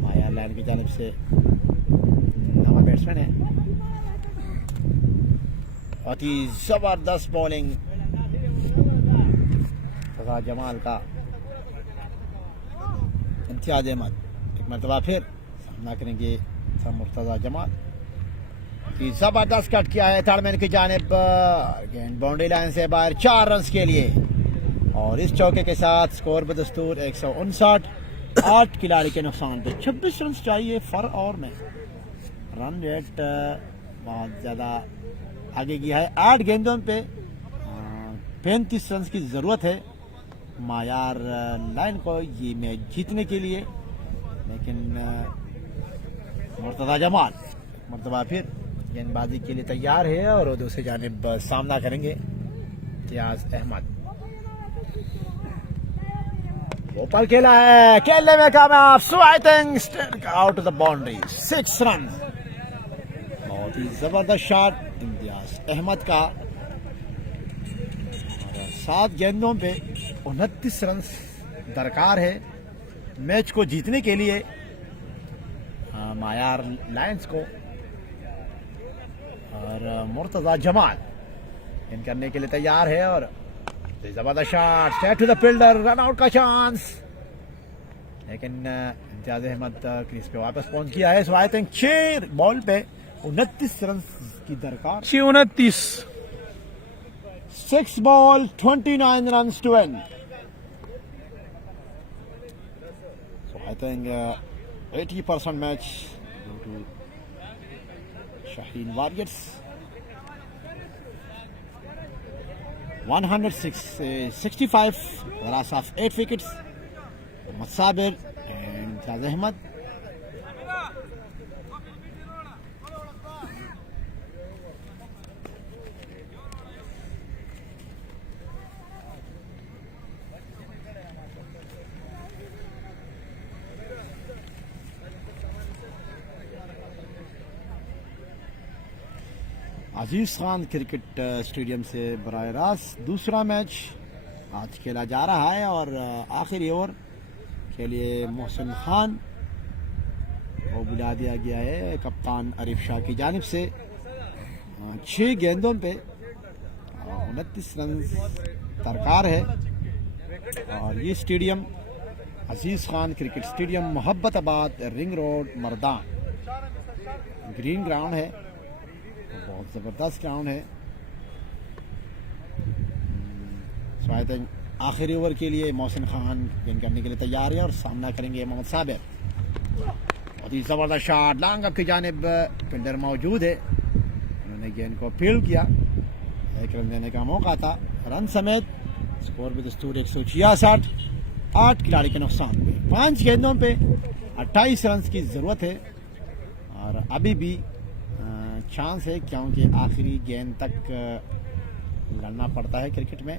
माया लाइन की जानिब से नवा बैट्समैन है। बहुत ही जबरदस्त बॉलिंग मुर्तज़ा जमाल का। इम्तियाज अहमद एक मरतबा फिर सामना करेंगे मुर्तज़ा जमाल। जबरदस्त कट किया है थर्डमैन की जानिब, गेंद बाउंड्री लाइन से बाहर 4 रन के लिए। और इस चौके के साथ स्कोर बदस्तूर 159, 8 खिलाड़ी के नुकसान पे। 26 रन चाहिए फर ओवर में। रन रेट बहुत ज़्यादा आगे गया है। 8 गेंदों पे 35 रन की ज़रूरत है मायार लाइन को ये मैच जीतने के लिए। लेकिन मुर्तज़ा जमाल मरतबा फिर गेंदबाजी के लिए तैयार है और दूसरी जानिब सामना करेंगे इम्तियाज अहमद। ऊपर खेला है, खेलने में कामयाब। So I think out of the boundary, 6 run. बहुत ही जबरदस्त शॉट इम्तियाज अहमद का। 7 गेंदों पे 29 रन दरकार है मैच को जीतने के लिए मायार लायंस को। और मुर्तज़ा जमाल इन करने के लिए तैयार है और जबरदस्त shot straight to the fielder, run out का चांस। लेकिन इम्तियाज अहमद क्रीज पे वापस पहुंच गया है। सो आई थिंक 6 बॉल पे 29 रन की दरकार। 29 6 ball 29 run to end. So I think 80% match Shaheen Warriors. 165 loss of 8 wickets. Mohammad Sabir and Imtiaz Ahmad. Aziz Khan cricket stadium से बराह रास्त दूसरा मैच आज खेला जा रहा है और आखिरी ओवर के लिए मोहसिन खान को बुला दिया गया है कप्तान आरिफ शाह की जानिब से। 6 गेंदों पे 29 रन दरकार है और ये stadium Aziz Khan cricket stadium Mohabbatabad ring road Mardan green ground है, बहुत ज़बरदस्त ग्राउंड है। सो आई थिंक आखिरी ओवर के लिए मोहसिन खान गेंद करने के लिए तैयार है और सामना करेंगे मोहम्मद साबिर। बहुत ही ज़बरदस्त शॉट लॉन्ग अप की जानिब फील्डर मौजूद है, उन्होंने गेंद को फील्ड किया, 1 रन देने का मौका था। रन समेत स्कोर भी दस्तूर 166, 8 खिलाड़ी के नुकसान पे 5 गेंदों पे 28 रन की ज़रूरत है और अभी भी चांस है क्योंकि आखिरी गेंद तक लड़ना पड़ता है क्रिकेट में,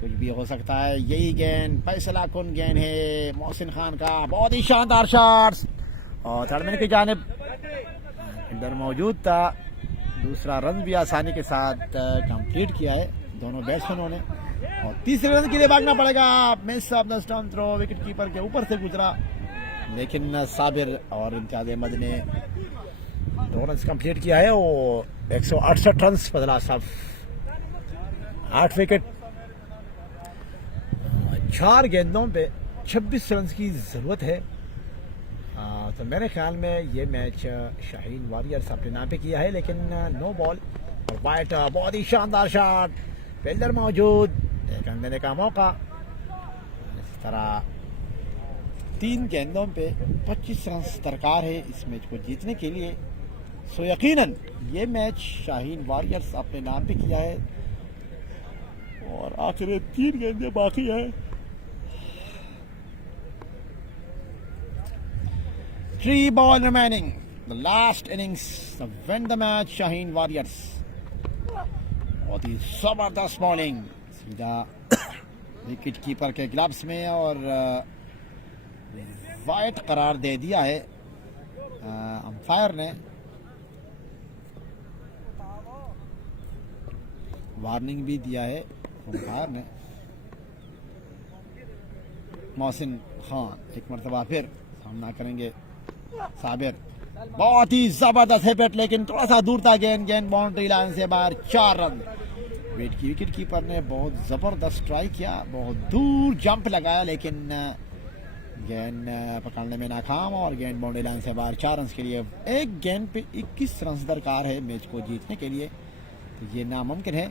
कुछ भी हो सकता है। यही गेंद फैसला कुन गेंद है मोहसिन खान का, बहुत ही शानदार शॉट्स और थर्ड की जानिब फील्डर मौजूद था, दूसरा रन भी आसानी के साथ कंप्लीट किया है दोनों बैट्समैनों ने और तीसरे रन के लिए भागना पड़ेगा। Miss of the stump throw, wicket keeper के ऊपर से गुजरा लेकिन साबिर और इम्तियाज अहमद ने 2 रन कंप्लीट किया है वो 168 रन बदला साहब, 8 विकेट 4 गेंदों पे 26 रन की जरूरत है। तो मेरे ख्याल में ये मैच शाहीन वॉरियर्स अपने नाम पे किया है लेकिन नो बॉल और वाइट, बहुत ही शानदार शॉट, फील्डर मौजूद, 1 रन देने का मौका। इस तरह 3 गेंदों पे 25 रन दरकार है इस मैच को जीतने के लिए। सो यकीनन ये मैच शाहीन वॉरियर्स अपने नाम पे किया है और आखिर 3 गेंदें बाकी है। 3 balls remaining, the last innings to win the match Shaheen warriors. बहुत ही जबरदस्त बॉलिंग सीधा विकेट कीपर के ग्लव्स में और वाइट करार दे दिया है अंपायर ने, वार्निंग भी दिया है अंपायर ने। मोहसिन खान एक मरतबा फिर सामना करेंगे साबिर, बहुत ही जबरदस्त है बैट लेकिन थोड़ा सा दूर था गेंद बाउंड्री लाइन से बाहर, 4 रन। विकेट कीपर ने बहुत जबरदस्त ट्राई किया, बहुत दूर जंप लगाया लेकिन गेंद पकड़ने में नाकाम और गेंद बाउंड्री लाइन से बाहर। 4 रन के लिए एक गेंद पे 21 रन दरकार है मैच को जीतने के लिए, तो ये नामुमकिन है।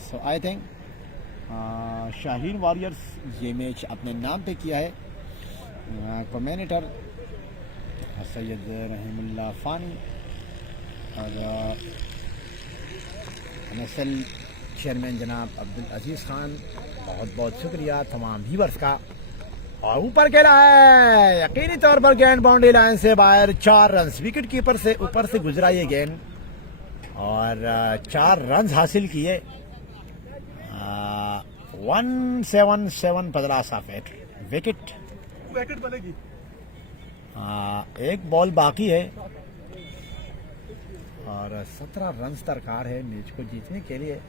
So I think Shaheen warriors ये मैच अपने नाम पे किया है। कमेंटेटर सैयद रहमुल्लाह फानी और NSL चेयरमैन जनाब अब्दुल अजीज खान, बहुत बहुत शुक्रिया तमाम व्यूअर्स का। और ऊपर खेला है यकीनी तौर पर गेंद बाउंड्री लाइन से बाहर, 4 रन, विकेट कीपर से ऊपर से गुजरा ये गेंद और 4 रन हासिल किए। 177 बदला साफेट विकेट बनेगी। 1 बॉल बाकी है और 17 रन दरकार है मैच को जीतने के लिए।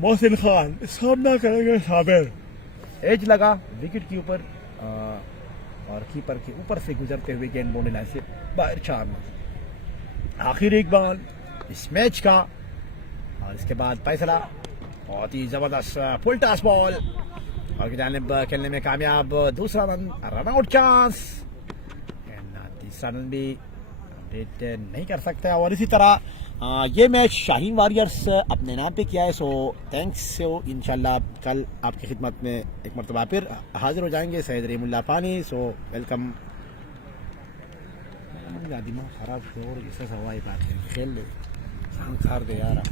मोहसिन खान सामना करेंगे साबिर, एज लगा विकेट के ऊपर और कीपर के ऊपर से गुजरते हुए गेंद बाउंड्री लाइन से बाहर, 4 रन। आखिर एक बॉल इस मैच का और इसके बाद फैसला, बहुत ही जबरदस्त फुल टॉस बॉल और की जानिब खेलने में कामयाब, दूसरा रन आउट चांस, तीसरा रन भी अपडेट नहीं कर सकता और इसी तरह ये मैच शाहीन वॉरियर्स अपने नाम पे किया है। So thanks. इंशाल्लाह कल आपकी खिदमत में एक मरतबा फिर हाजिर हो जाएंगे सैयद रहमुल्लाह फानी। So welcome. दिमाग खराब शोर इससे सवाई बात खेल ले दे यार।